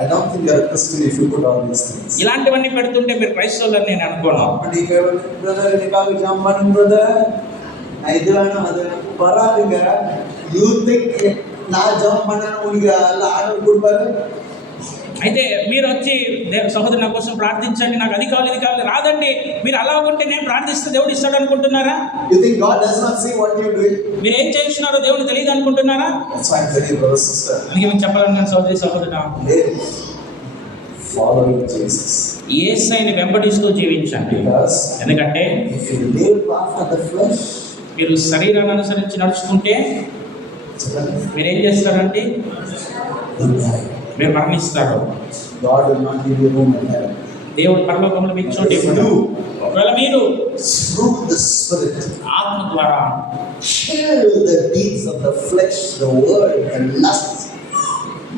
I don't think you are a Christian if you put all these things. ఇలాంటివన్నీ పెడుతుంటే మీరు క్రైస్తవులని నేను అనుకోను. బ్రదర్ నికాకు జమ్మను బ్రదర్, ఇది వేணும் அது வராதுங்க. You think நான் ஜெபம் பண்ணனும் உங்களுக்கு அல்ல ஆர்டர் கொடுப்பாரு? అయితే మీరు వచ్చి సహోదరు నా కోసం ప్రార్థించండి, నాకు అది కావాలి ఇది కావాలి రాదండి. మీరు అలా ఉంటే నేను ప్రార్థిస్తే దేవుడు ఇస్తాడు అనుకుంటున్నారా? You think God does not see what you're doing? మీరు ఏం చేస్తున్నారో దేవుడు తెలియదు అనుకుంటున్నారా? That's why I'm telling you, brother, sister. అందుకే మీకు చెప్పాలనుకున్నాను సహోదరి సహోదరుడా, Live following Jesus. యేసయ్యని వెంబడిస్తూ జీవించండి. Because ఎందుకంటే if you live after the flesh, మీరు శరీరాన్ని అనుసరించి నడుచుకుంటే మీరేం చేస్తారండి? you die. మీరు మరణిస్తారు. God will not give you room in heaven. దేవుడు పరలోకంలో మీకు చోటు ఇవ్వడు. ఒకవేళ మీరు Through the Spirit, ఆత్మ ద్వారా kill the deeds of the flesh, the world, and lust,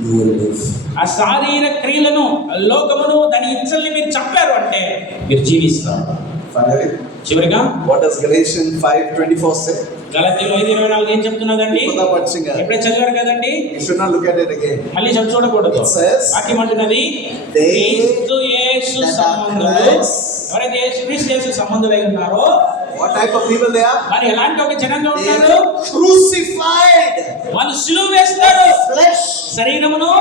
you will live. ఆ శారీర క్రియలను, లోకమును, దాని ఇచ్చల్ని మీరు చంపారు అంటే మీరు జీవిస్తారు. Finally, చివరిగా what does Galatians 5:24 say? గలతీయులు 5:24 ఏం చెప్తున్నదండి? Without watching it. ఎప్పుడే చదివారు కదండి, You should not look at it again. మళ్ళీ చూడకూడదు. It says, వాక్యం అంటున్నది, they క్రీస్తు యేసు that are సంబంధులు, Christ. ఎవరైతే క్రీస్తు యేసు సంబంధులై ఉన్నారో What type of people they are? మరి ఎలాంటి ఒక జనంగా They ఉన్నారు? are crucified వాళ్ళు సిలువ వేస్తారు flesh శరీరమును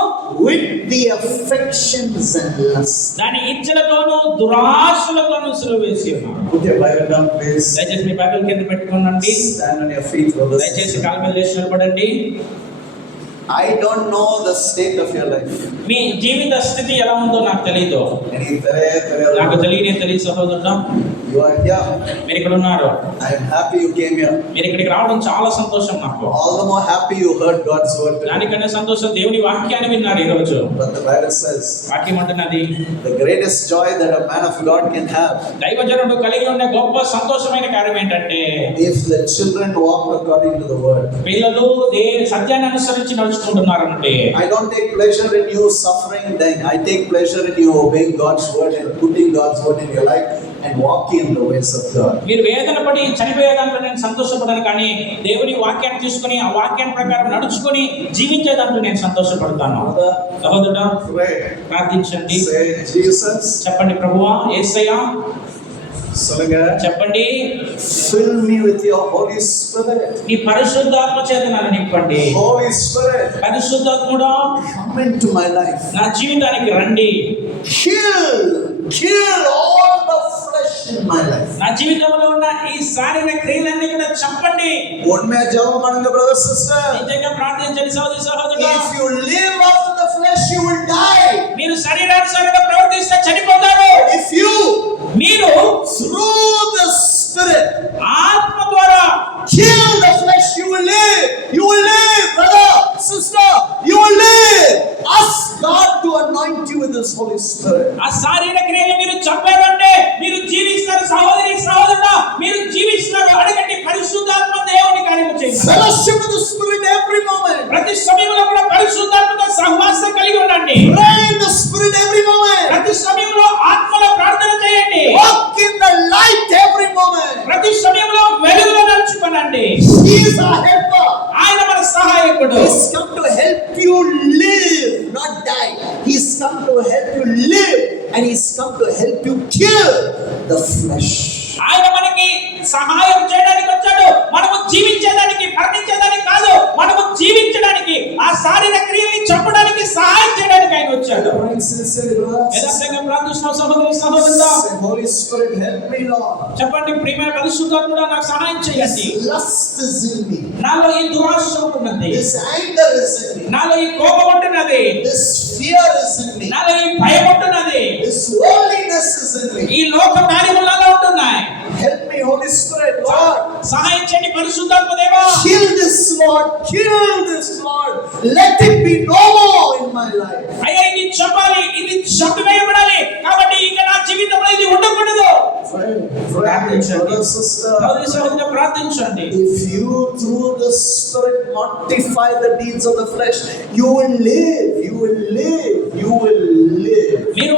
with the affections and lusts. దాని ఇచ్చలతోనూ దురాశలతోనూ సిలువ వేసి ఉన్నారు. Put your Bible down, please. దయచేసి మీ బైబిల్ కింద పెట్టుకోనండి. Stand on your feet, brothers. దయచేసి కాళ్ళ మీద లేచి నిలబడండి. I don't know the state of your life. మీ జీవిత స్థితి ఎలా ఉందో నాకు తెలియదు. నాకు తెలియదు సహోదరుడు. You are here. మీరు ఇక్కడ ఉన్నారు. I am happy you came here. మీరు ఇక్కడికి రావడం చాలా సంతోషం నాకు. All the more happy you heard God's word today. దానికన్నా సంతోషం దేవుని వాక్యాన్ని విన్నారు ఈ రోజు. But the Bible says వాక్యం అంటున్నది, the greatest joy that a man of God can have, దైవజనుడు కలిగి ఉండే గొప్ప సంతోషమైన కార్యం ఏంటంటే, if the children walk according to the word. పిల్లలు సత్యాన్ని అనుసరించి నడుచుకుంటున్నారంటే, I don't take pleasure in you suffering, then I take pleasure in you obeying God's word and putting God's word in your life and walking in the ways of God. మీరు వేదన పడి చనిపోయే దాంట్లో నేను సంతోషపడను, కానీ దేవుని వాక్యాన్ని తీసుకుని ఆ వాక్యాన్ని ప్రకారం నడుచుకొని జీవించే దాంట్లో నేను సంతోషపడతాను. సహోదరుడా, Pray. ప్రార్థించండి. Say, Jesus. చెప్పండి, ప్రభువా యేసయ్యా, Solunga. చెప్పండి, Fill me with your Holy Spirit. ఈ పరిశుద్ధాత్మ చేత నన్ను నింపండి. Holy Spirit, పరిశుద్ధాత్ముడా, come into my life. నా జీవితానికి రండి. Kill all the flesh in my life. నా జీవితంలో ఉన్న ఈ శారీరక క్రియలన్నీ కూడా చంపండి. Unme jawab mananga, brother, sister. నిజంగా ప్రార్థించండి సహోదరి సహోదరుడా. If you live after the flesh, you will die. మీరు శరీరానుసారంగా ప్రవర్తిస్తే చనిపోతారు. If you, మీరు through the Spirit, ఆత్మ ద్వారా kill the flesh, you will live. You will live, brother, sister. You will live. Ask God to anoint you with His Holy Spirit. ఆ శారీరక క్రియలు మీరు చంపారంటే మీరు జీవిస్తారు. సహోదరి సహోదరుడా, మీరు జీవిస్తారు. అడగండి, పరిశుద్ధాత్మ దేవుని కార్యము చేయండి. Fellowship with the Spirit every moment. ప్రతి సమయంలో కూడా పరిశుద్ధాత్మతో సహవాసం కలిగి ఉండండి. Pray in the Spirit every moment. ప్రతి సమయంలో ఆత్మలో ప్రార్థన చేయండి. Walk in the light every moment. ప్రతి సమయంలో వెలుగులో నడుచుకోనండి. He is our helper. ఆయన మన సహాయకుడు. He's come to help you live, not die. He's come to help you live, and He's come to help you kill the flesh. ఆయన మనకి సహాయం చేయడానికి వచ్చాడు. మనము జీవించేదానికి, మరణించేదానికి కాదు. మనము జీవించడానికి, ఆ శారీరక క్రియల్ని చంపడానికి, సహాయం చేయడానికి ఆయన వచ్చాడు. యథార్థంగా ప్రార్థిస్తున్న సహోదరి సహోదరుడా, Say, Holy Spirit, help me, Lord. చెప్పండి, ప్రియమైన పరిశుద్ధాత్ముడా, నాకు సహాయం చేయండి. This lust is in me. నాలో ఈ దురాశ ఉంటున్నది. This anger is in me. నాలో ఈ కోపం ఉంటున్నది. This fear is in me. నాలో ఈ భయం ఉంటున్నది. This worldliness is in me. ఈ లోక కార్యములు నాలో ఉంటున్నాయి. Help me, Holy Spirit, Lord. సహాయం చేయండి పరిశుద్ధాత్మ దేవా. Kill this, Lord. Kill this, Lord. Let it be no more in my life. అయ్యా, ఇది చంపాలి, ఇది చంపివేయబడాలి. కాబట్టి ఇక నా జీవితంలో ఇది ఉండకూడదు. Brother, sister. సహోదరి సహోదరుడా, ప్రార్థించండి. If you through the Spirit mortify the deeds of the flesh, you will live. You will live. You will live. మీరు